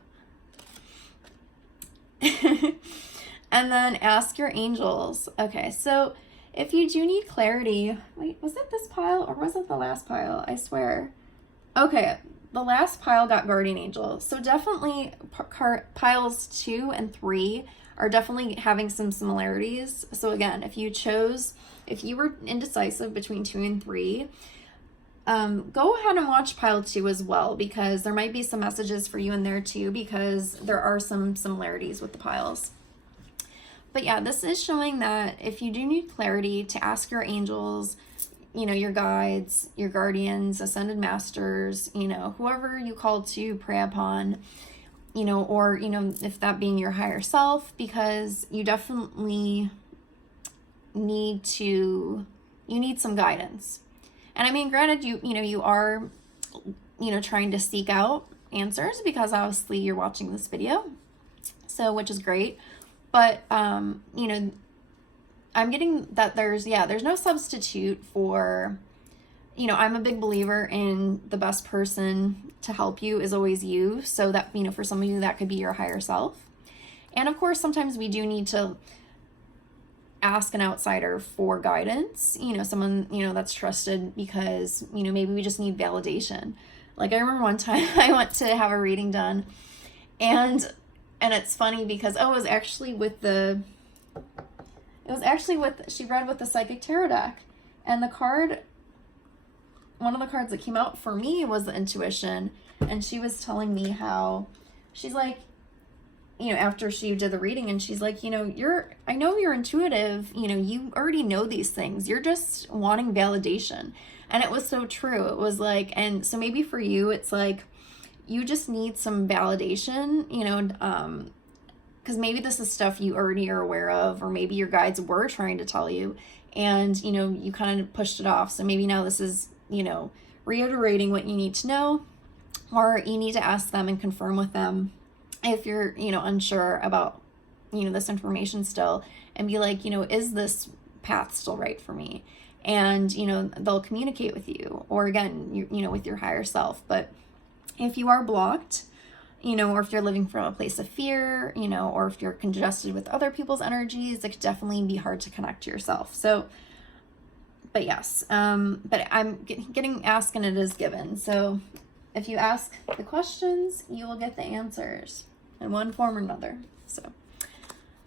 And then ask your angels. Okay, so if you do need clarity, wait, was it this pile or was it the last pile? I swear. Okay, the last pile got guardian angel. So definitely piles 2 and 3 are definitely having some similarities. So again, if you were indecisive between 2 and 3, go ahead and watch pile 2 as well, because there might be some messages for you in there too, because there are some similarities with the piles. But yeah, this is showing that if you do need clarity, to ask your angels, you know, your guides, your guardians, ascended masters, you know, whoever you call to pray upon, you know, or, you know, if that being your higher self, because you definitely need some guidance. And I mean, granted, you are, you know, trying to seek out answers, because obviously you're watching this video, so, which is great. But, you know, I'm getting that there's no substitute for, you know, I'm a big believer in the best person to help you is always you. So that, you know, for some of you, that could be your higher self. And of course, sometimes we do need to ask an outsider for guidance, you know, someone, you know, that's trusted, because, you know, maybe we just need validation. Like, I remember one time I went to have a reading done, and it's funny because, it was actually with she read with the Psychic Tarot deck, and one of the cards that came out for me was the Intuition, and she was telling me how, she's like, you know, after she did the reading, and she's like, you know, I know you're intuitive, you know, you already know these things, you're just wanting validation. And it was so true. It was like, and so maybe for you, it's like, you just need some validation, you know, because maybe this is stuff you already are aware of, or maybe your guides were trying to tell you, and, you know, you kind of pushed it off. So maybe now this is, you know, reiterating what you need to know, or you need to ask them and confirm with them if you're, you know, unsure about, you know, this information still, and be like, you know, is this path still right for me? And, you know, they'll communicate with you, or again, you know, with your higher self. But if you are blocked, you know, or if you're living from a place of fear, you know, or if you're congested with other people's energies, it could definitely be hard to connect to yourself. So, but yes, but I'm getting asked and it is given. So if you ask the questions, you will get the answers in one form or another. So,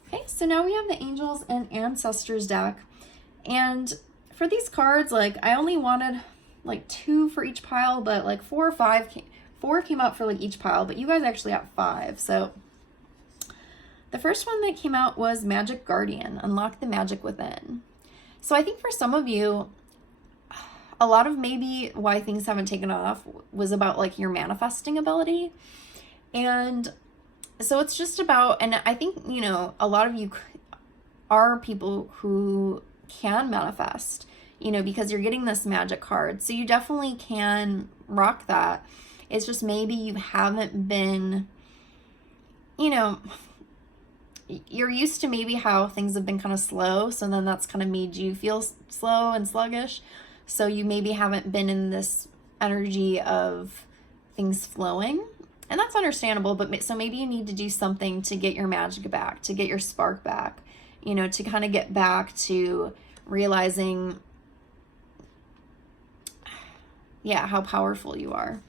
okay, so now we have the Angels and Ancestors deck. And for these cards, like, I only wanted like 2 for each pile, but like 4 or 5 came out for like each pile, but you guys actually got 5. So the first one that came out was Magic Guardian, Unlock the Magic Within. So I think for some of you, a lot of maybe why things haven't taken off was about like your manifesting ability. And so it's just about, and I think, you know, a lot of you are people who can manifest, you know, because you're getting this magic card. So you definitely can rock that. It's just maybe you haven't been, you know, you're used to maybe how things have been kind of slow. So then that's kind of made you feel slow and sluggish. So you maybe haven't been in this energy of things flowing. And that's understandable. But so maybe you need to do something to get your magic back, to get your spark back, you know, to kind of get back to realizing, yeah, how powerful you are.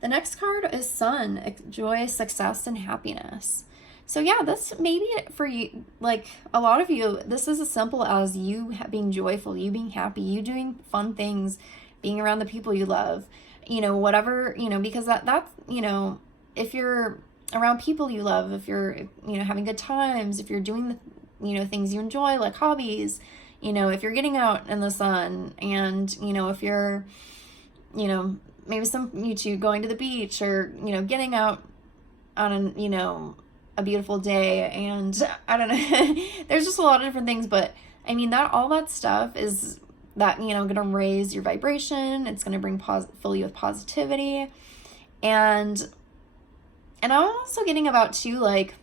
The next card is Sun, joy, success, and happiness. So yeah, this maybe for you, like a lot of you, this is as simple as you being joyful, you being happy, you doing fun things, being around the people you love, you know, whatever, you know, because that's, you know, if you're around people you love, if you're, you know, having good times, if you're doing the, you know, things you enjoy, like hobbies, you know, if you're getting out in the sun, and, you know, if you're, you know, maybe some you two going to the beach, or, you know, getting out on a, you know, a beautiful day, and I don't know, there's just a lot of different things, but I mean, that all that stuff is that, you know, going to raise your vibration. It's going to fill you with positivity. And And I'm also getting about too, like,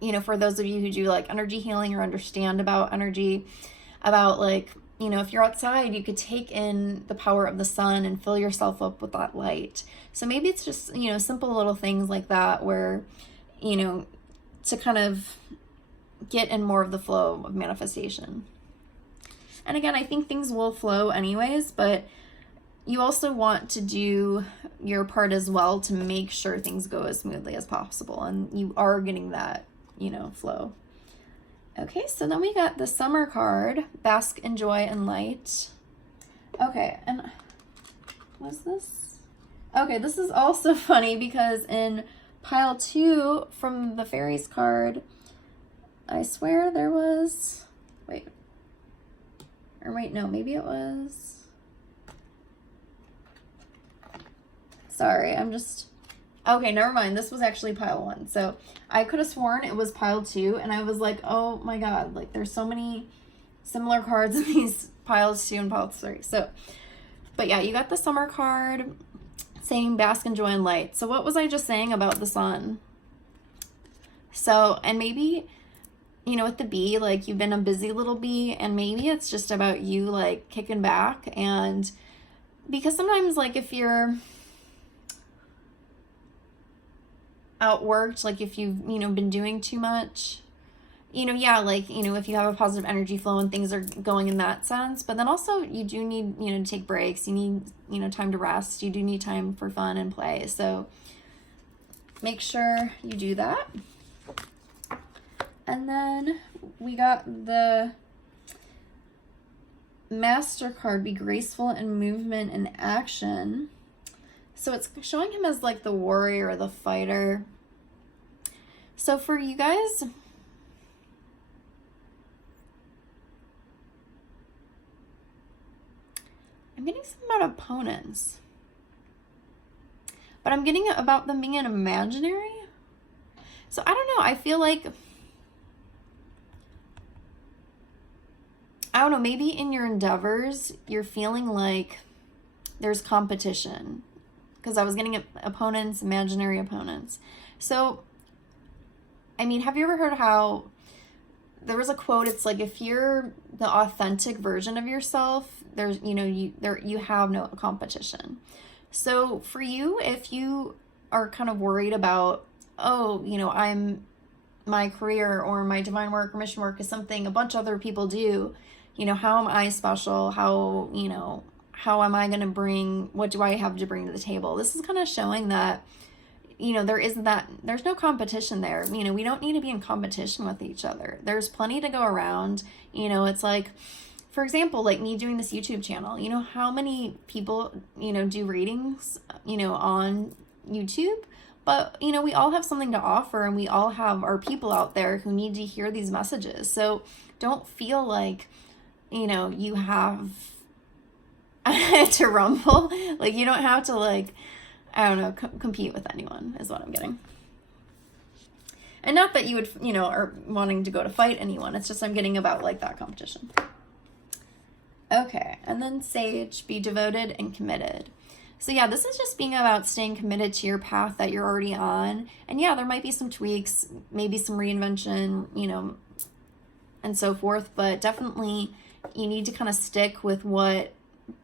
you know, for those of you who do like energy healing or understand about energy, about like, you know, if you're outside, you could take in the power of the sun and fill yourself up with that light. So maybe it's just, you know, simple little things like that where, you know, to kind of get in more of the flow of manifestation. And again, I think things will flow anyways, but you also want to do your part as well to make sure things go as smoothly as possible. And you are getting that, you know, flow. Okay, so then we got the summer card, Bask in Joy and Light. Okay, and what's this? Okay, this is also funny because in pile 2 from the fairies card, I swear there was, wait, no, maybe it was, sorry, okay, never mind. This was actually pile 1. So I could have sworn it was pile 2, and I was like, oh my God, like there's so many similar cards in these piles 2 and pile 3. So, but yeah, you got the summer card saying bask in joy and light. So what was I just saying about the sun? So, and maybe, you know, with the bee, like you've been a busy little bee, and maybe it's just about you like kicking back. And because sometimes like if you're outworked, like if you've, you know, been doing too much, you know, yeah, like, you know, if you have a positive energy flow and things are going in that sense, but then also you do need, you know, to take breaks, you need, you know, time to rest, you do need time for fun and play. So make sure you do that. And then we got the Master card, be graceful in movement and action. So it's showing him as like the warrior or the fighter. So for you guys, I'm getting something about opponents, but I'm getting about them being an imaginary. So I don't know. I feel like, I don't know, maybe in your endeavors, you're feeling like there's competition. Because I was getting opponents, imaginary opponents. So, I mean, have you ever heard how there was a quote? It's like, if you're the authentic version of yourself, there's, you know, you have no competition. So for you, if you are kind of worried about, oh, you know, my career or my divine work or mission work is something a bunch of other people do, you know, how am I special? How, you know, how am I going to bring, what do I have to bring to the table? This is kind of showing that, you know, there's no competition there. You know, we don't need to be in competition with each other. There's plenty to go around. You know, it's like, for example, like me doing this YouTube channel, you know, how many people, you know, do readings, you know, on YouTube, but, you know, we all have something to offer, and we all have our people out there who need to hear these messages. So don't feel like, you know, you have to rumble. Like, you don't have to, like, I don't know, compete with anyone is what I'm getting. And not that you would, you know, are wanting to go to fight anyone. It's just I'm getting about, like, that competition. Okay, and then Sage, be devoted and committed. So yeah, this is just being about staying committed to your path that you're already on. And yeah, there might be some tweaks, maybe some reinvention, you know, and so forth. But definitely you need to kind of stick with what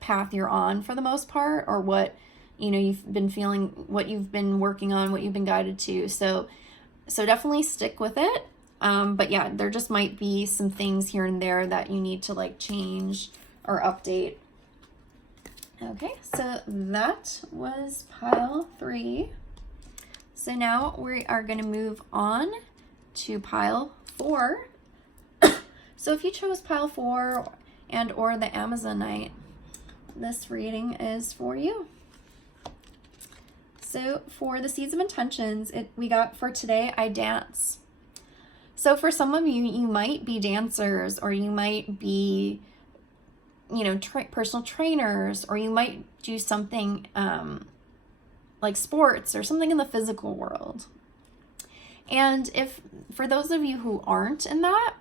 path you're on for the most part, or what, you know, you've been feeling, what you've been working on, what you've been guided to. So definitely stick with it. But yeah, there just might be some things here and there that you need to like change or update. Okay, so that was pile 3. So now we are going to move on to pile 4. So if you chose pile 4 and or the Amazonite, this reading is for you. So for the Seeds of Intentions, we got for today, I dance. So for some of you, you might be dancers, or you might be, you know, personal trainers, or you might do something like sports or something in the physical world. And if for those of you who aren't in that,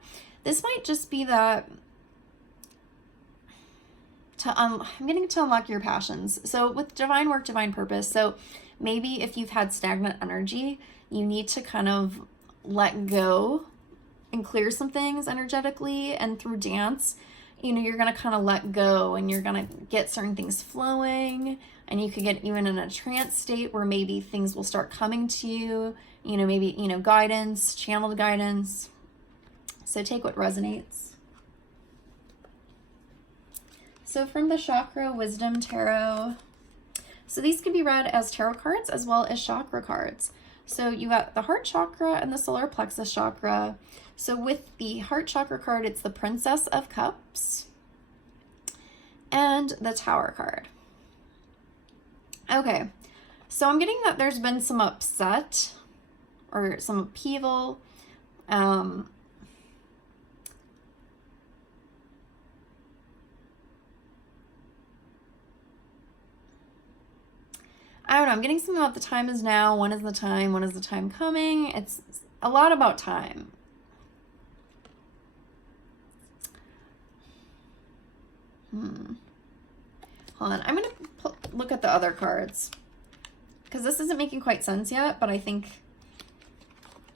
this might just be that I'm getting to unlock your passions. So with divine work, divine purpose. So maybe if you've had stagnant energy, you need to kind of let go and clear some things energetically, and through dance, you know, you're going to kind of let go and you're going to get certain things flowing, and you could get even in a trance state where maybe things will start coming to you, you know, maybe, you know, guidance, channeled guidance. So take what resonates. So from the Chakra Wisdom Tarot, so these can be read as tarot cards as well as chakra cards. So you got the heart chakra and the solar plexus chakra. So with the heart chakra card, it's the Princess of Cups and the Tower card. Okay, so I'm getting that there's been some upset or some upheaval. I don't know, I'm getting something about the time is now, when is the time coming? It's a lot about time. Hold on, I'm going to look at the other cards, because this isn't making quite sense yet, but I think,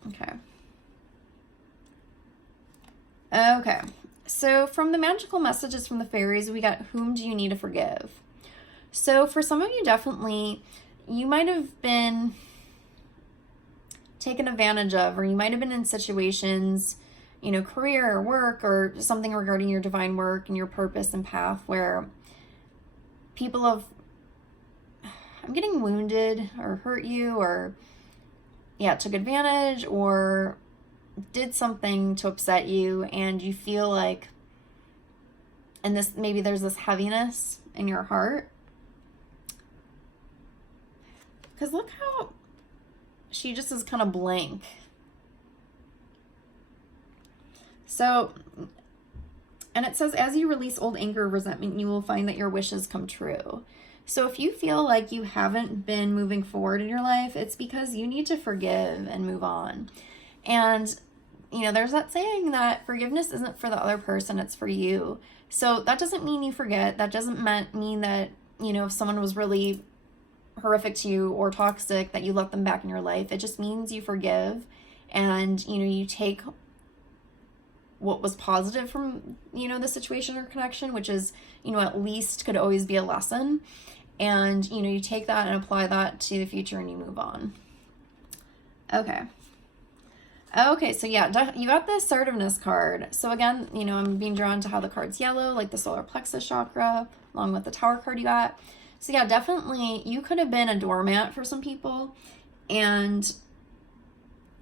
okay. Okay, so from the magical messages from the fairies, we got, whom do you need to forgive? So for some of you, definitely, you might have been taken advantage of, or you might have been in situations, you know, career or work or something regarding your divine work and your purpose and path, where people have, I'm getting wounded or hurt you, or yeah, took advantage or did something to upset you, and you feel like, and this, maybe there's this heaviness in your heart. Because look how she just is kind of blank. So, and it says, as you release old anger or resentment, you will find that your wishes come true. So if you feel like you haven't been moving forward in your life, it's because you need to forgive and move on. And, you know, there's that saying that forgiveness isn't for the other person, it's for you. So that doesn't mean you forget. That doesn't mean that, you know, if someone was really horrific to you or toxic, that you let them back in your life. It just means you forgive, and, you know, you take what was positive from, you know, the situation or connection, which is, you know, at least could always be a lesson. And, you know, you take that and apply that to the future and you move on. Okay. Okay, so yeah, you got the assertiveness card. So again, you know, I'm being drawn to how the card's yellow, like the solar plexus chakra, along with the Tower card you got. So yeah, definitely you could have been a doormat for some people. And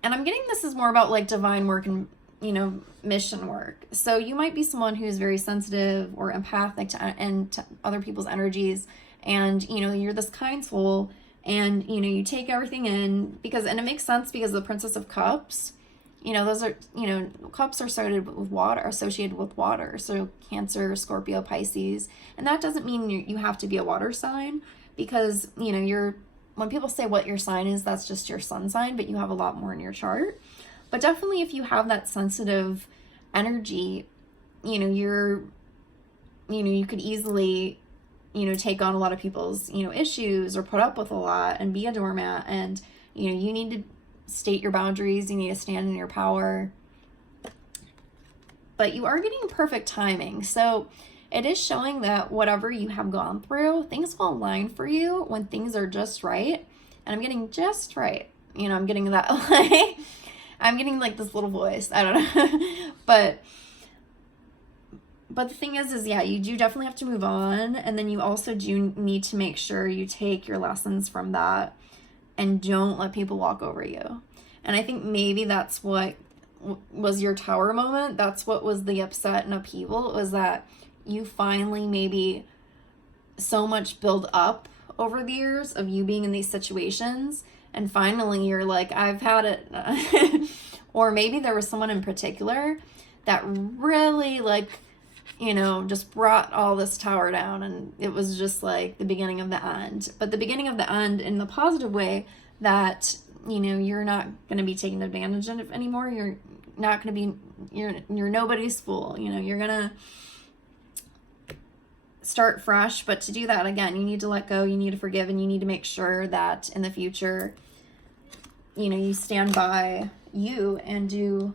I'm getting this is more about like divine work and, you know, mission work. So you might be someone who's very sensitive or empathic to other people's energies. And, you know, you're this kind soul, and, you know, you take everything in because, and it makes sense because the Princess of Cups, you know, those are, you know, cups are associated with water. So Cancer, Scorpio, Pisces. And that doesn't mean you have to be a water sign, because, you know, when people say what your sign is, that's just your sun sign, but you have a lot more in your chart. But definitely if you have that sensitive energy, you know, you could easily, you know, take on a lot of people's, you know, issues, or put up with a lot and be a doormat. And, you know, you need to state your boundaries. You need to stand in your power. But you are getting perfect timing. So it is showing that whatever you have gone through, things will align for you when things are just right. And I'm getting just right. You know, I'm getting that, like, I'm getting like this little voice. I don't know. But the thing is yeah, you do definitely have to move on. And then you also do need to make sure you take your lessons from that and don't let people walk over you. And I think maybe that's what was your Tower moment. That's what was the upset and upheaval. It was that you finally maybe so much build up over the years of you being in these situations. And finally you're like, I've had it. Or maybe there was someone in particular that really, like, you know, just brought all this Tower down, and it was just like the beginning of the end. But the beginning of the end in the positive way, that, you know, you're not going to be taken advantage of anymore. You're not going to be, you're nobody's fool. You know, you're going to start fresh. But to do that, again, you need to let go, you need to forgive, and you need to make sure that in the future, you know, you stand by you and do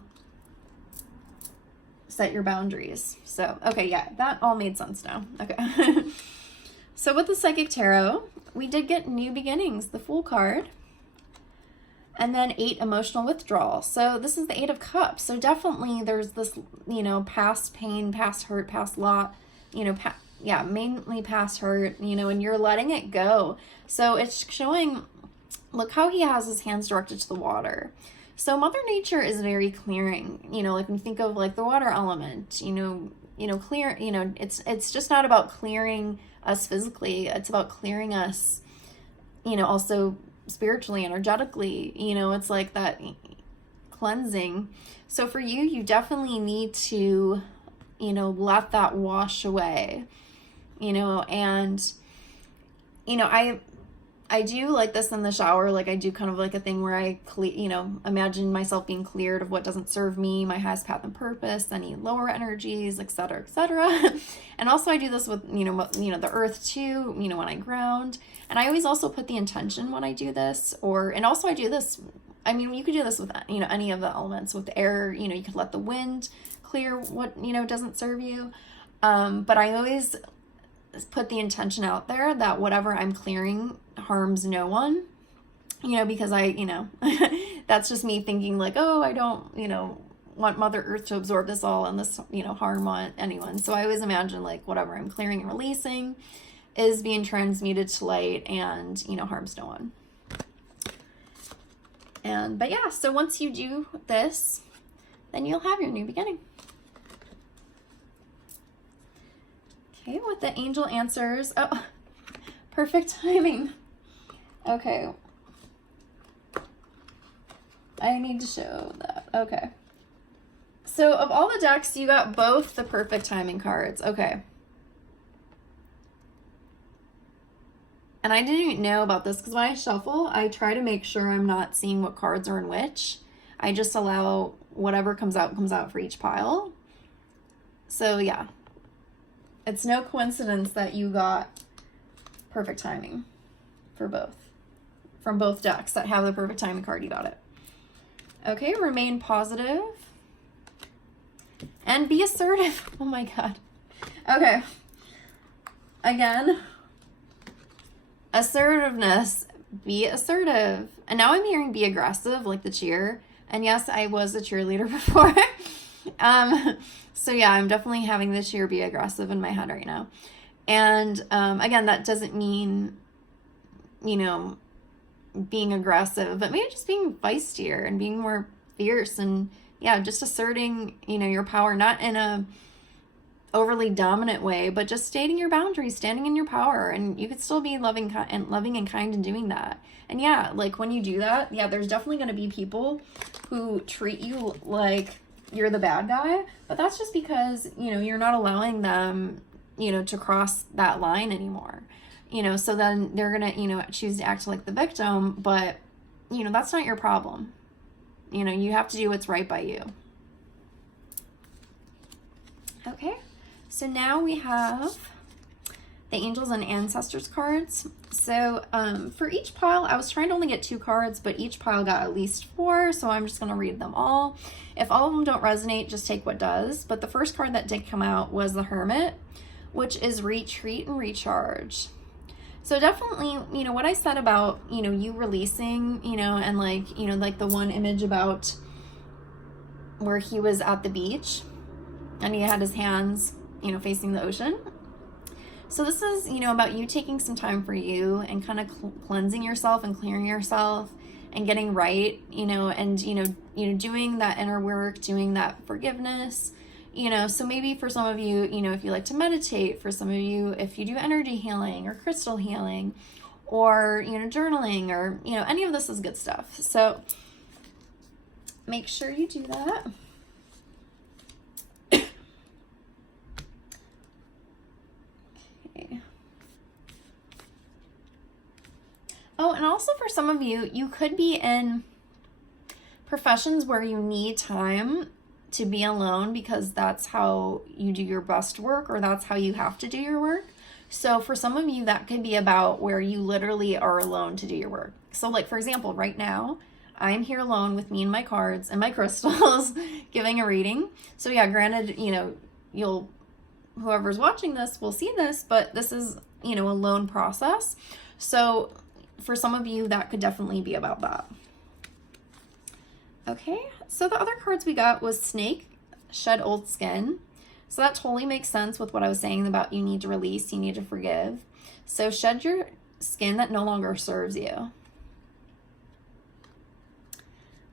set your boundaries. So, okay, yeah, that all made sense now. Okay. So with the Psychic Tarot, we did get New Beginnings, the Fool card, and then 8, Emotional Withdrawal. So this is the 8 of Cups. So definitely there's this, you know, past pain, past hurt, past lot, you know, mainly past hurt, you know, and you're letting it go. So it's showing, look how he has his hands directed to the water. So Mother Nature is very clearing, you know, like when you think of like the water element, you know, clear, you know, it's just not about clearing us physically, it's about clearing us, you know, also spiritually, energetically, you know, it's like that cleansing. So for you, you definitely need to, you know, let that wash away, you know, and, you know, I do like this in the shower. Like I do kind of like a thing where I, you know, imagine myself being cleared of what doesn't serve me, my highest path and purpose, any lower energies, etc., etc. And also I do this with, you know, the earth too, you know, when I ground. And I always also put the intention when I do this, and also I do this, I mean, you could do this with, you know, any of the elements. With the air, you know, you could let the wind clear what, you know, doesn't serve you. But I always put the intention out there that whatever I'm clearing harms no one, you know, because I, you know, that's just me thinking like, oh, I don't, you know, want Mother Earth to absorb this all and this, you know, harm on anyone. So I always imagine like whatever I'm clearing and releasing is being transmuted to light and, you know, harms no one. And, but yeah, so once you do this, then you'll have your new beginning. Okay, with the angel answers, oh, perfect timing. Okay. I need to show that. Okay. So of all the decks, you got both the perfect timing cards. Okay. And I didn't even know about this because when I shuffle, I try to make sure I'm not seeing what cards are in which. I just allow whatever comes out for each pile. So yeah. It's no coincidence that you got perfect timing for both. From both decks that have the perfect timing card, you got it. Okay, remain positive. And be assertive. Oh my god. Okay. Again. Assertiveness. Be assertive. And now I'm hearing be aggressive, like the cheer. And yes, I was a cheerleader before. So yeah, I'm definitely having this cheer be aggressive in my head right now. And again, that doesn't mean, you know, being aggressive, but maybe just being feistier and being more fierce and yeah, just asserting, you know, your power, not in a overly dominant way, but just stating your boundaries, standing in your power, and you could still be loving and kind in doing that. And yeah, like when you do that, yeah, there's definitely going to be people who treat you like you're the bad guy, but that's just because, you know, you're not allowing them, you know, to cross that line anymore, you know, so then they're going to, you know, choose to act like the victim, but, you know, that's not your problem. You know, you have to do what's right by you. Okay, so now we have the Angels and Ancestors cards. So for each pile, I was trying to only get 2 cards, but each pile got at least 4, so I'm just going to read them all. If all of them don't resonate, just take what does. But the first card that did come out was the Hermit, which is retreat and recharge. So definitely, you know, what I said about, you know, you releasing, you know, and like, you know, like the one image about where he was at the beach and he had his hands, you know, facing the ocean. So this is, you know, about you taking some time for you and kind of cleansing yourself and clearing yourself and getting right, you know, and, you know, doing that inner work, doing that forgiveness, you know. So maybe for some of you, you know, if you like to meditate, for some of you, if you do energy healing or crystal healing or, you know, journaling or, you know, any of this is good stuff. So make sure you do that. Oh, and also for some of you, you could be in professions where you need time to be alone because that's how you do your best work or that's how you have to do your work. So for some of you, that could be about where you literally are alone to do your work. So like, for example, right now, I'm here alone with me and my cards and my crystals giving a reading. So yeah, granted, you know, whoever's watching this will see this, but this is, you know, a lone process. So for some of you, that could definitely be about that. Okay, so the other cards we got was Snake, Shed Old Skin. So that totally makes sense with what I was saying about you need to release, you need to forgive. So shed your skin that no longer serves you.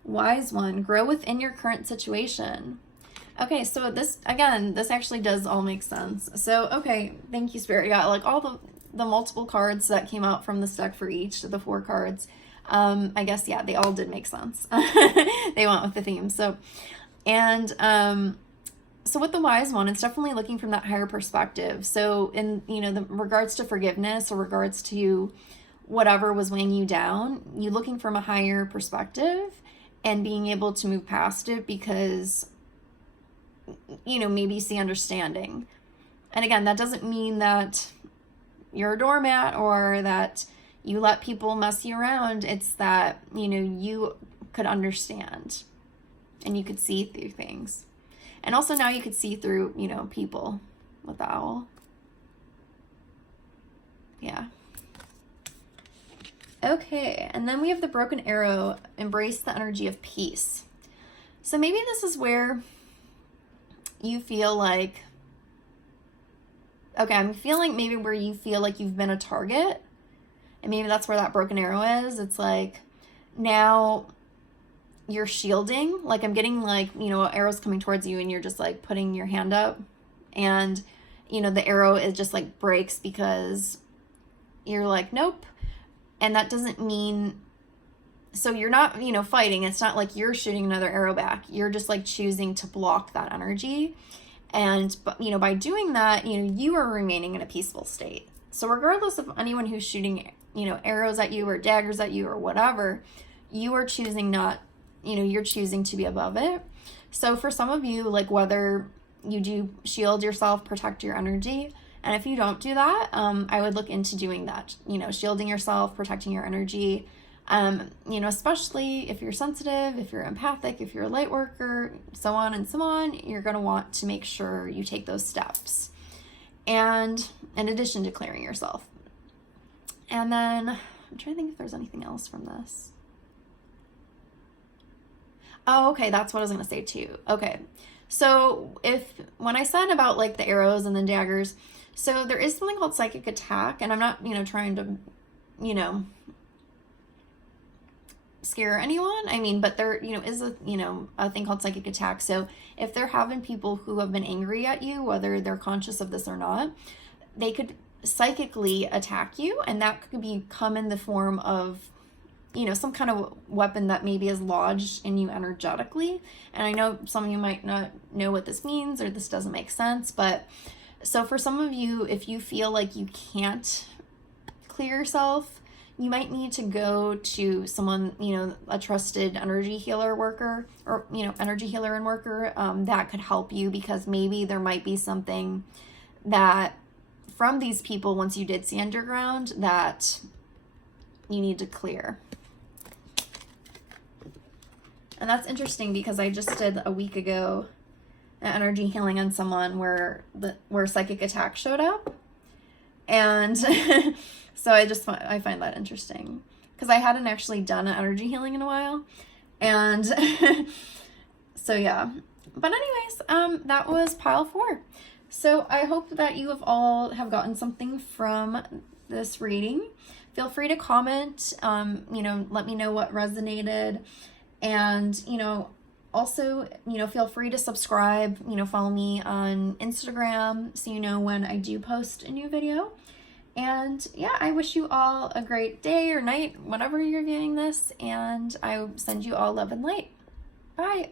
Wise One, grow within your current situation. Okay, so this, again, this actually does all make sense. So, okay, thank you, Spirit. Yeah, like all the multiple cards that came out from this deck for each of the 4 cards. I guess, yeah, they all did make sense. They went with the theme. So, and, so with the Wise One, it's definitely looking from that higher perspective. So in, you know, the regards to forgiveness or regards to whatever was weighing you down, you looking from a higher perspective and being able to move past it because, you know, maybe you see understanding. And again, that doesn't mean that you're a doormat or that you let people mess you around. It's that, you know, you could understand and you could see through things. And also now you could see through, you know, people with the owl. Yeah. Okay, and then we have the Broken Arrow, embrace the energy of peace. So maybe this is where you feel like, okay, I'm feeling maybe where you feel like you've been a target. And maybe that's where that broken arrow is. It's like now you're shielding. Like I'm getting like, you know, arrows coming towards you and you're just like putting your hand up. And, you know, the arrow is just like breaks because you're like, nope. And that doesn't mean, so you're not, you know, fighting. It's not like you're shooting another arrow back. You're just like choosing to block that energy. And, you know, by doing that, you know, you are remaining in a peaceful state. So regardless of anyone who's shooting, you know, arrows at you or daggers at you or whatever, you are choosing not, you know, you're choosing to be above it. So for some of you, like whether you do shield yourself, protect your energy, and if you don't do that, I would look into doing that, you know, shielding yourself, protecting your energy, you know, especially if you're sensitive, if you're empathic, if you're a light worker, so on and so on, you're going to want to make sure you take those steps. And in addition to clearing yourself. And then I'm trying to think if there's anything else from this. Oh, okay, that's what I was going to say too. Okay. So when I said about like the arrows and the daggers, so there is something called psychic attack, and I'm not, you know, trying to, you know, scare anyone. I mean, but there, you know, is a, you know, a thing called psychic attack. So if there have been people who have been angry at you, whether they're conscious of this or not, they could psychically attack you, and that could come in the form of, you know, some kind of weapon that maybe is lodged in you energetically. And I know some of you might not know what this means or this doesn't make sense, but so for some of you, if you feel like you can't clear yourself, you might need to go to someone, you know, a trusted energy healer worker or, you know, energy healer and worker that could help you, because maybe there might be something that from these people, once you did see underground, that you need to clear. And that's interesting because I just did a week ago an energy healing on someone where psychic attack showed up. And so I find that interesting because I hadn't actually done an energy healing in a while. And so yeah, but anyways, that was pile 4. So I hope that you have gotten something from this reading. Feel free to comment, you know, let me know what resonated, and, you know, also, you know, feel free to subscribe, you know, follow me on Instagram so you know when I do post a new video. And yeah, I wish you all a great day or night, whenever you're viewing this, and I send you all love and light. Bye.